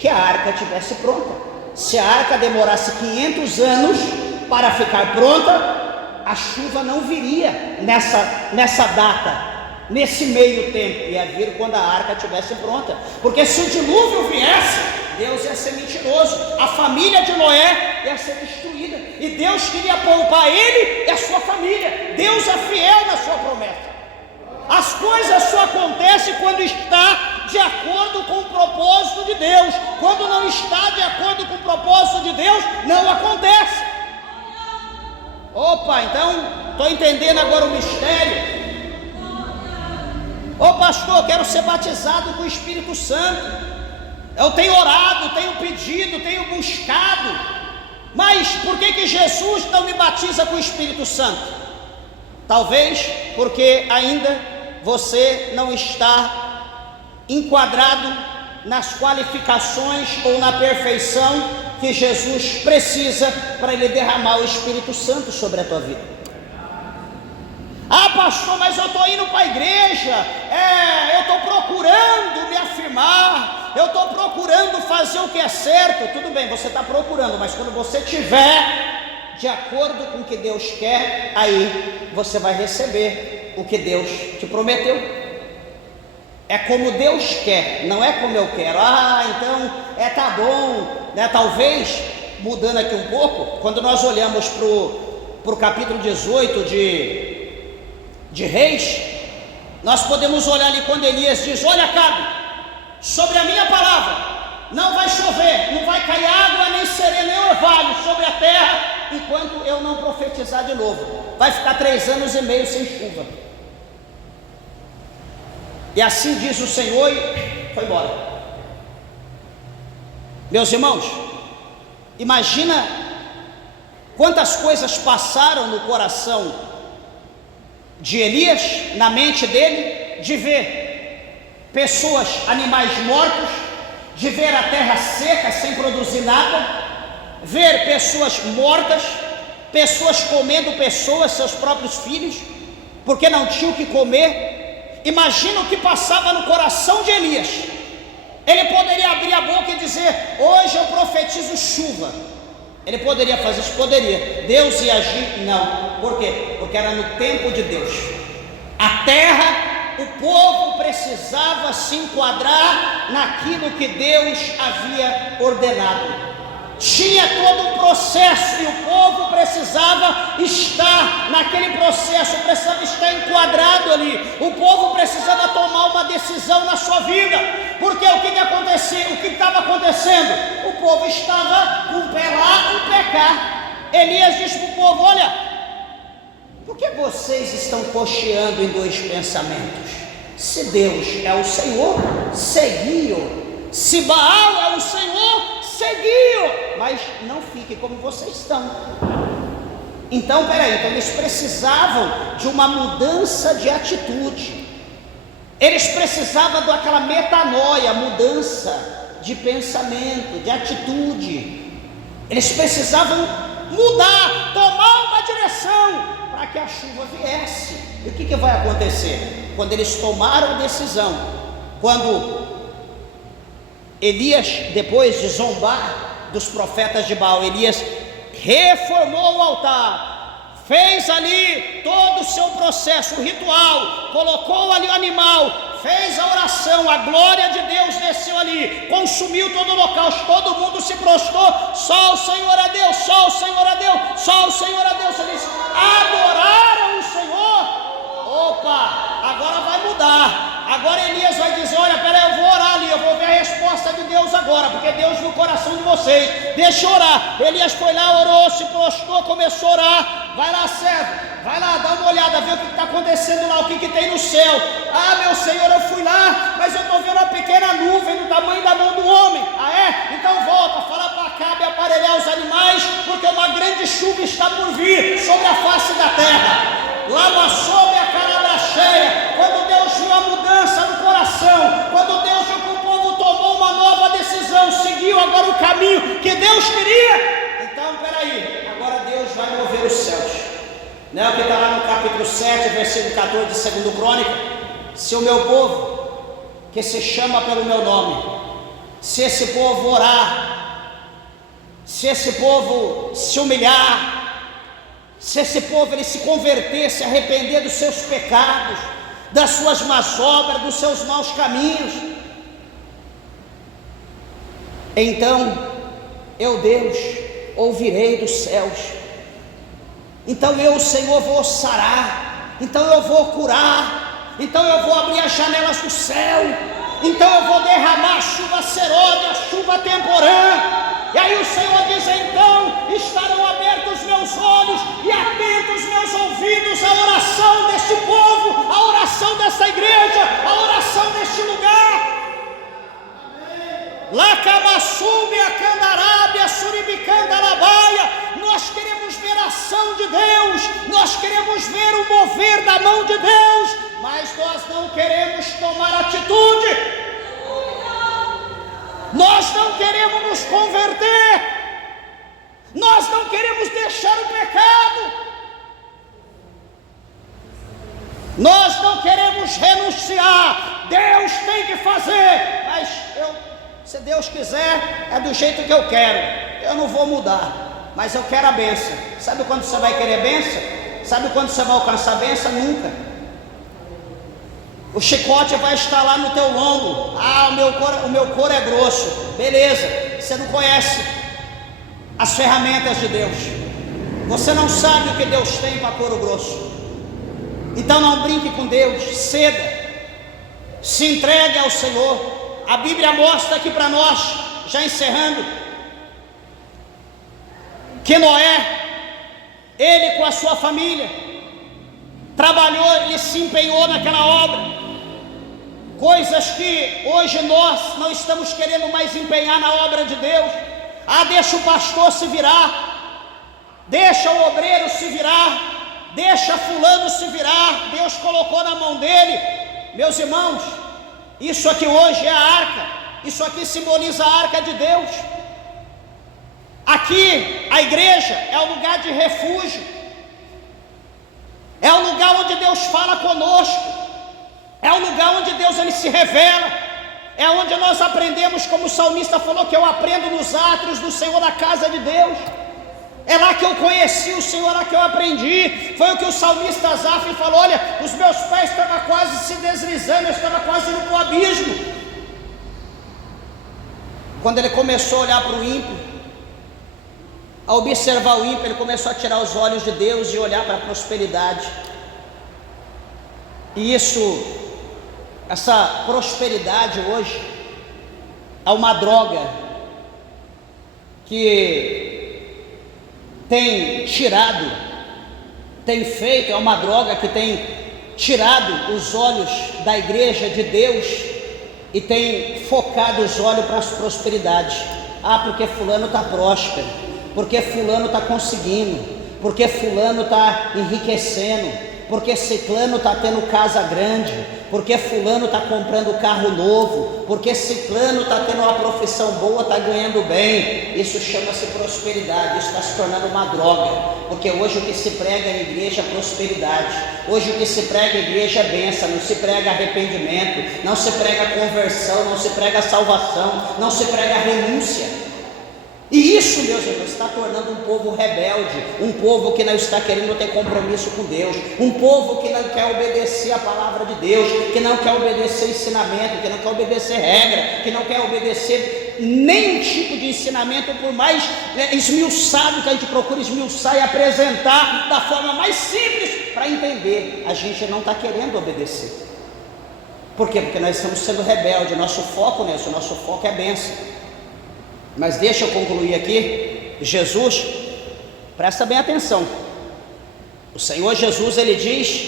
que a arca estivesse pronta. Se a arca demorasse 500 anos para ficar pronta, a chuva não viria nessa data, nesse meio tempo. Ia vir quando a arca estivesse pronta, porque se o dilúvio viesse, Deus ia ser mentiroso, a família de Noé ia ser destruída, e Deus queria poupar ele e a sua família. Deus é fiel na sua promessa. As coisas só acontecem quando está de acordo com o propósito de Deus. Quando não está de acordo com o propósito de Deus, não acontece. Opa, então estou entendendo agora o mistério. Ô pastor, eu quero ser batizado com o Espírito Santo. Eu tenho orado, tenho pedido, tenho buscado, mas por que Jesus não me batiza com o Espírito Santo? Talvez porque ainda você não está enquadrado nas qualificações ou na perfeição que Jesus precisa para ele derramar o Espírito Santo sobre a tua vida. Ah, pastor, mas eu estou indo para a igreja, eu estou procurando me afirmar, eu estou procurando fazer o que é certo. Tudo bem, você está procurando, mas quando você estiver de acordo com o que Deus quer, aí você vai receber o que Deus te prometeu. É como Deus quer, não é como eu quero. Ah, então tá bom, né? Talvez, mudando aqui um pouco, quando nós olhamos para o capítulo 18 de Reis, nós podemos olhar ali quando Elias diz: olha, Acabe, sobre a minha palavra não vai chover, não vai cair água, nem sereno, nem orvalho sobre a terra, enquanto eu não profetizar de novo. Vai ficar 3 anos e meio sem chuva. E assim diz o Senhor, e foi embora. Meus irmãos, imagina quantas coisas passaram no coração de Elias, na mente dele, de ver pessoas, animais mortos, de ver a terra seca sem produzir nada, ver pessoas mortas, pessoas comendo pessoas, seus próprios filhos, porque não tinham o que comer. Imagina o que passava no coração de Elias. Ele poderia abrir a boca e dizer: hoje eu profetizo chuva. Ele poderia fazer isso? Poderia. Deus ia agir? Não. Por quê? Porque era no tempo de Deus. A terra, o povo precisava se enquadrar naquilo que Deus havia ordenado. Tinha todo um processo e o povo precisava estar naquele processo, precisava estar enquadrado ali. O povo precisava tomar uma decisão na sua vida, porque o que acontecia? O que estava acontecendo? O povo estava com um pé lá, um pé cá. Elias disse para o povo: olha, por que vocês estão cocheando em dois pensamentos? Se Deus é o Senhor, segui-o. Se Baal é o Senhor, segui-o, mas não fique como vocês estão. Então, então eles precisavam de uma mudança de atitude. Eles precisavam daquela metanoia, mudança de pensamento, de atitude. Eles precisavam mudar, tomar uma direção para que a chuva viesse. E o que vai acontecer? Quando eles tomaram a decisão, quando Elias, depois de zombar dos profetas de Baal, Elias reformou o altar, fez ali todo o seu processo, o ritual, colocou ali o animal, fez a oração, a glória de Deus desceu ali, consumiu todo o holocausto, todo mundo se prostrou, só o Senhor é Deus, só o Senhor é Deus, só o Senhor é Deus. Eles adoraram o Senhor. Opa, agora vai mudar. Agora Elias vai dizer: olha, peraí, eu vou orar ali, eu vou ver a resposta de Deus agora, porque Deus viu o coração de vocês, deixa eu orar. Elias foi lá, orou, se prostrou, começou a orar. Vai lá, servo, vai lá, dá uma olhada, vê o que está acontecendo lá, o que tem no céu. Ah, meu Senhor, eu fui lá, mas eu estou vendo uma pequena nuvem do tamanho da mão do homem. Ah, é? Então volta, fala para Acabe aparelhar os animais, porque uma grande chuva está por vir sobre a face da terra. Lava sobre a canadra cheia. Quando Deus viu a mudança no coração, quando Deus viu que o povo tomou uma nova decisão, seguiu agora o caminho que Deus queria, então peraí, agora Deus vai mover os céus. Não é o que está lá no capítulo 7, versículo 14 de 2 Crônica: se o meu povo, que se chama pelo meu nome, se esse povo orar, se esse povo se humilhar, se esse povo ele se converter, se arrepender dos seus pecados, das suas más obras, dos seus maus caminhos, então eu, Deus, ouvirei dos céus. Então eu, o Senhor, vou sarar. Então eu vou curar. Então eu vou abrir as janelas do céu. Então eu vou derramar a chuva serôdia, a chuva temporã. E aí o Senhor diz: então estarão abertos os meus olhos e atentos os meus ouvidos à oração deste povo, à oração desta igreja, à oração deste lugar. Lacamassúbia, Candarábia, Suribicandalabaia. Nós queremos ver a ação de Deus, nós queremos ver o mover da mão de Deus, mas nós não queremos tomar atitude. Nós não queremos nos converter, nós não queremos deixar o pecado, nós não queremos renunciar. Deus tem que fazer, mas se Deus quiser, é do jeito que eu quero, eu não vou mudar, mas eu quero a bênção. Sabe quando você vai querer bênção? Sabe quando você vai alcançar a bênção? Nunca. O chicote vai estar lá no teu lombo. Ah, o meu couro é grosso. Beleza, você não conhece as ferramentas de Deus. Você não sabe o que Deus tem para couro grosso. Então não brinque com Deus, ceda, se entregue ao Senhor. A Bíblia mostra aqui para nós, já encerrando, que Noé, ele com a sua família, trabalhou, ele se empenhou naquela obra. coisas que hoje nós não estamos querendo mais empenhar na obra de Deus. Deixa o pastor se virar, deixa o obreiro se virar, deixa fulano se virar, Deus colocou na mão dele. Meus irmãos, isso aqui hoje é a arca, isso aqui simboliza a arca de Deus. Aqui a igreja é o lugar de refúgio, é o lugar onde Deus fala conosco, é o lugar onde Deus ele se revela, é onde nós aprendemos, como o salmista falou, que eu aprendo nos átrios do Senhor, na casa de Deus. É lá que eu conheci o Senhor, é lá que eu aprendi. Foi o que o salmista Asaf falou: olha, os meus pés estavam quase se deslizando, eu estava quase indo para o abismo. Quando ele começou a olhar para o ímpio, a observar o ímpio, ele começou a tirar os olhos de Deus e olhar para a prosperidade. E essa prosperidade hoje é uma droga que tem tirado, tem feito, é uma droga que tem tirado os olhos da igreja de Deus e tem focado os olhos para as prosperidades. Porque fulano está próspero, porque fulano está conseguindo, porque fulano está enriquecendo, porque ciclano está tendo casa grande, porque fulano está comprando carro novo, porque ciclano está tendo uma profissão boa, está ganhando bem. Isso chama-se prosperidade. Isso está se tornando uma droga, porque hoje o que se prega na igreja é prosperidade, hoje o que se prega na igreja é bênção, não se prega arrependimento, não se prega conversão, não se prega salvação, não se prega renúncia. E isso, meus irmãos, está tornando um povo rebelde, um povo que não está querendo ter compromisso com Deus, um povo que não quer obedecer a palavra de Deus, que não quer obedecer ensinamento, que não quer obedecer regra, que não quer obedecer nenhum tipo de ensinamento, por mais esmiuçado que a gente procure esmiuçar e apresentar da forma mais simples para entender. A gente não está querendo obedecer. Por quê? Porque nós estamos sendo rebeldes. Nosso foco nisso, nosso foco é bênção. Mas deixa eu concluir aqui. Jesus, presta bem atenção, o Senhor Jesus, ele diz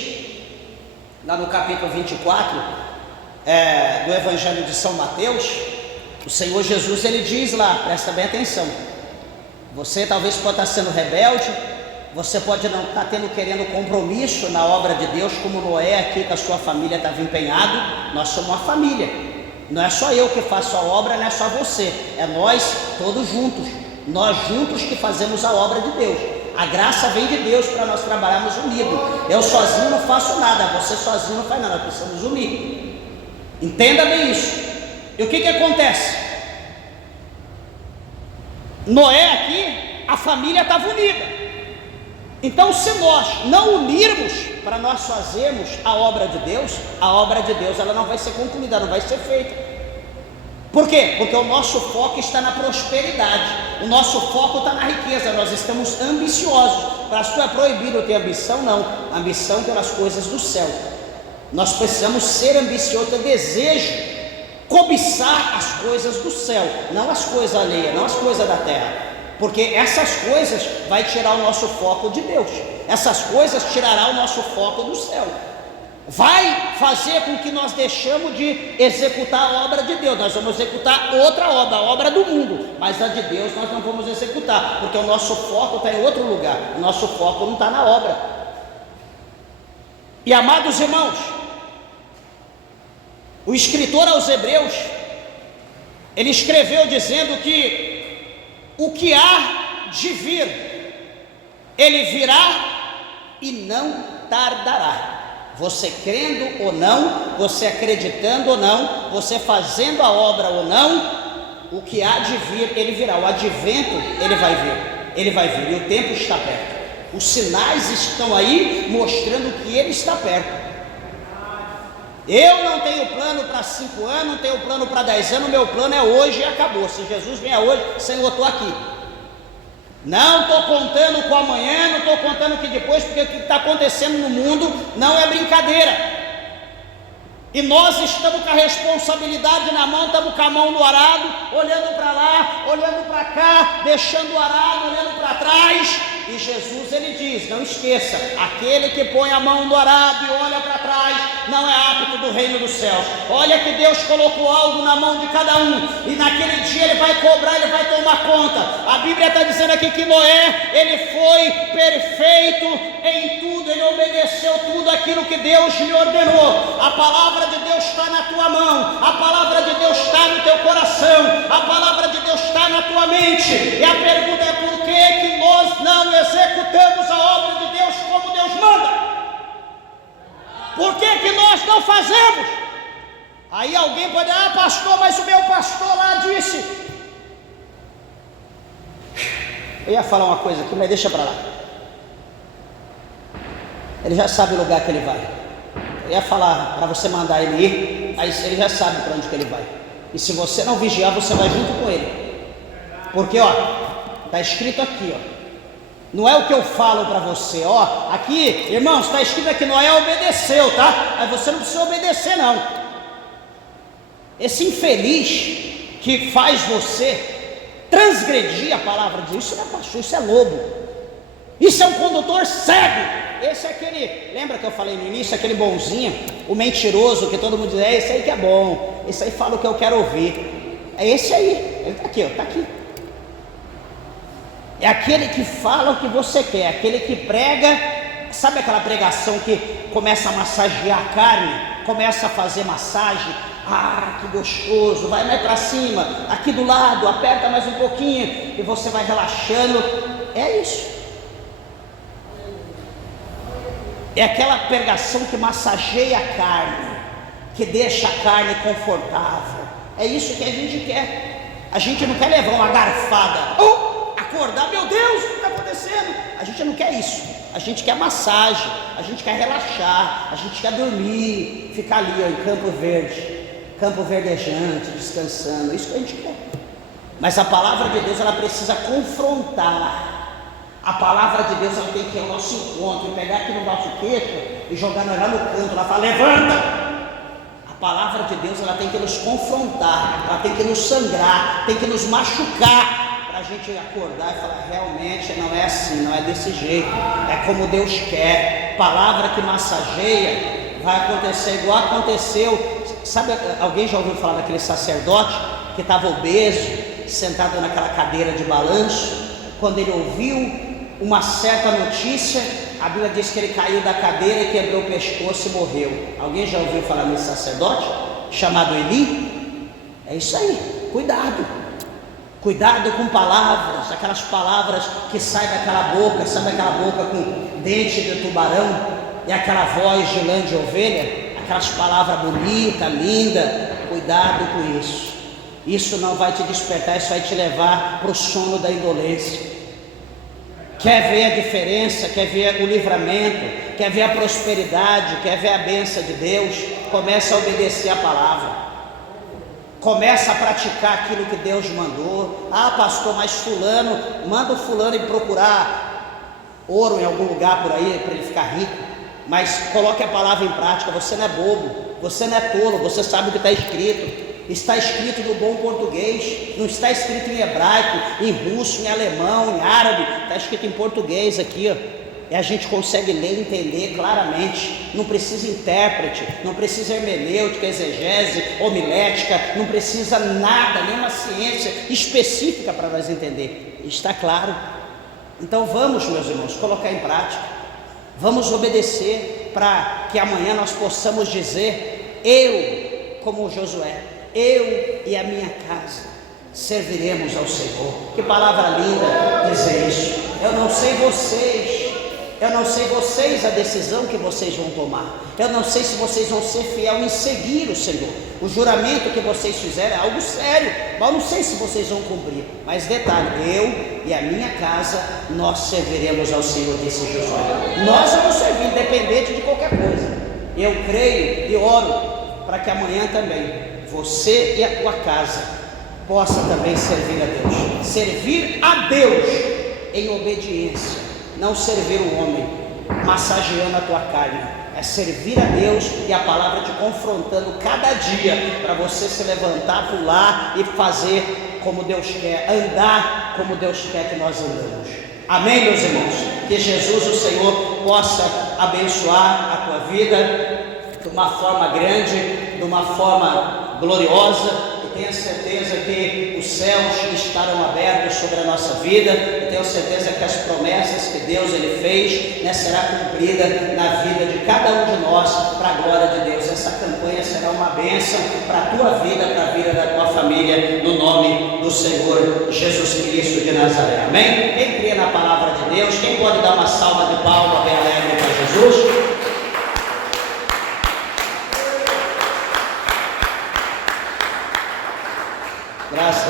lá no capítulo 24 do Evangelho de São Mateus, o Senhor Jesus, ele diz lá, presta bem atenção, você talvez pode estar sendo rebelde, você pode não estar querendo compromisso na obra de Deus, como Noé aqui com a sua família estava empenhado. Nós somos uma família, não é só eu que faço a obra, não é só você, é nós todos juntos, nós juntos que fazemos a obra de Deus. A graça vem de Deus para nós trabalharmos unidos. Eu sozinho não faço nada, você sozinho não faz nada, nós precisamos unir. Entenda bem isso. E o que acontece? Noé aqui, a família estava unida. Então, se nós não unirmos para nós fazermos a obra de Deus ela não vai ser concluída, não vai ser feita. Por quê? Porque o nosso foco está na prosperidade, o nosso foco está na riqueza, nós estamos ambiciosos. Pastor, é proibido ter ambição? Não, ambição pelas coisas do céu. Nós precisamos ser ambiciosos, ter desejo, cobiçar as coisas do céu, não as coisas alheias, não as coisas da terra. Porque essas coisas vai tirar o nosso foco de Deus, essas coisas tirará o nosso foco do céu, vai fazer com que nós deixamos de executar a obra de Deus. Nós vamos executar outra obra, a obra do mundo, mas a de Deus nós não vamos executar, porque o nosso foco está em outro lugar, o nosso foco não está na obra. E amados irmãos, o escritor aos Hebreus, ele escreveu dizendo que o que há de vir, ele virá e não tardará. Você crendo ou não, você acreditando ou não, você fazendo a obra ou não, o que há de vir, ele virá. O advento, ele vai vir, e o tempo está perto. Os sinais estão aí mostrando que ele está perto. Eu não tenho plano para 5 anos, não tenho plano para 10 anos, meu plano é hoje e acabou. Se Jesus vier hoje, Senhor, eu estou aqui. Não estou contando com amanhã, não estou contando que depois, porque o que está acontecendo no mundo não é brincadeira. E nós estamos com a responsabilidade na mão, estamos com a mão no arado, olhando para lá, olhando para cá, deixando o arado, olhando para trás. E Jesus, ele diz, não esqueça, aquele que põe a mão no arado e olha para trás, não é apto do do reino dos céus. Olha que Deus colocou algo na mão de cada um, e naquele dia Ele vai cobrar, Ele vai tomar conta. A Bíblia está dizendo aqui que Noé, ele foi perfeito em tudo, ele obedeceu tudo aquilo que Deus lhe ordenou. A palavra de Deus está na tua mão, a palavra de Deus está no teu coração, a palavra de Deus está na tua mente. E a pergunta é: por que nós não executamos a obra de Deus como Deus manda? Por que nós não fazemos? Aí alguém pode: ah, pastor, mas o meu pastor lá disse. Eu ia falar uma coisa aqui, mas deixa para lá. Ele já sabe o lugar que ele vai. Eu ia falar para você mandar ele ir, mas ele já sabe para onde que ele vai. E se você não vigiar, você vai junto com ele. Porque está escrito aqui, não é o que eu falo para você, aqui, irmãos, está escrito aqui: Noé obedeceu, tá? Mas você não precisa obedecer, não. Esse infeliz que faz você transgredir a palavra de Deus, isso não é pastor, isso é lobo, isso é um condutor cego. Esse é aquele, lembra que eu falei no início, aquele bonzinho, o mentiroso, que todo mundo diz: é esse aí que é bom, esse aí fala o que eu quero ouvir. É esse aí, ele está aqui, está aqui. É aquele que fala o que você quer, aquele que prega. Sabe aquela pregação que começa a massagear a carne, começa a fazer massagem? Ah, que gostoso, vai mais para cima, aqui do lado, aperta mais um pouquinho, e você vai relaxando. É isso. É aquela pregação que massageia a carne, que deixa a carne confortável. É isso que a gente quer. A gente não quer levar uma garfada, acordar: meu Deus, o que está acontecendo? A gente não quer isso. A gente quer massagem, a gente quer relaxar, a gente quer dormir, ficar ali em Campo Verde, campo verdejante, descansando. Isso que a gente quer. Mas a palavra de Deus, ela precisa confrontar. A palavra de Deus, ela tem que ir ao nosso encontro, e pegar aqui no nosso queixo e jogar lá no canto, ela fala: levanta. A palavra de Deus, ela tem que nos confrontar, ela tem que nos sangrar, tem que nos machucar, para a gente acordar e falar: realmente não é assim, não é desse jeito, é como Deus quer. Palavra que massageia, vai acontecer igual aconteceu. Sabe, alguém já ouviu falar daquele sacerdote que estava obeso, sentado naquela cadeira de balanço? Quando ele ouviu uma certa notícia, a Bíblia diz que ele caiu da cadeira e quebrou o pescoço e morreu. Alguém já ouviu falar nesse sacerdote chamado Eli? É isso aí, cuidado. Cuidado com palavras, aquelas palavras que saem daquela boca, sabe aquela boca com dente de tubarão e aquela voz de lã de ovelha, aquelas palavras bonitas, lindas. Cuidado com isso. Isso não vai te despertar, isso vai te levar para o sono da indolência. Quer ver a diferença, quer ver o livramento, quer ver a prosperidade, quer ver a bênção de Deus? Começa a obedecer a palavra. Começa a praticar aquilo que Deus mandou. Ah, pastor, mas fulano, manda o fulano ir procurar ouro em algum lugar por aí para ele ficar rico. Mas coloque a palavra em prática. Você não é bobo, você não é tolo, você sabe o que está escrito. Está escrito no bom português, não está escrito em hebraico, em russo, em alemão, em árabe. Está escrito em português aqui, E a gente consegue ler e entender claramente. Não precisa intérprete, não precisa hermenêutica, exegese, homilética, não precisa nada, nenhuma ciência específica para nós entender. Está claro. Então vamos, meus irmãos, colocar em prática. Vamos obedecer para que amanhã nós possamos dizer: eu, como Josué, eu e a minha casa serviremos ao Senhor. Que palavra linda dizer isso. Eu não sei vocês a decisão que vocês vão tomar. Eu não sei se vocês vão ser fiel em seguir o Senhor. O juramento que vocês fizeram é algo sério, mas eu não sei se vocês vão cumprir. Mas detalhe, eu e a minha casa, nós serviremos ao Senhor, disse Josué. Nós vamos servir, independente de qualquer coisa. Eu creio e oro para que amanhã também você e a tua casa possa também servir a Deus. Servir a Deus em obediência. Não servir um homem massageando a tua carne. É servir a Deus e a palavra te confrontando cada dia para você se levantar, pular e fazer como Deus quer, andar como Deus quer que nós andamos. Amém, meus irmãos? Que Jesus, o Senhor, possa abençoar a tua vida. uma forma grande, de uma forma gloriosa. Tenha certeza que os céus estarão abertos sobre a nossa vida. Eu tenho certeza que as promessas que Deus ele fez, né, será cumprida na vida de cada um de nós, para a glória de Deus. Essa campanha será uma bênção para a tua vida, para a vida da tua família, no nome do Senhor Jesus Cristo de Nazaré. Amém? Quem crê na palavra de Deus, quem pode dar uma salva de palmas bem alegre para Jesus? Graças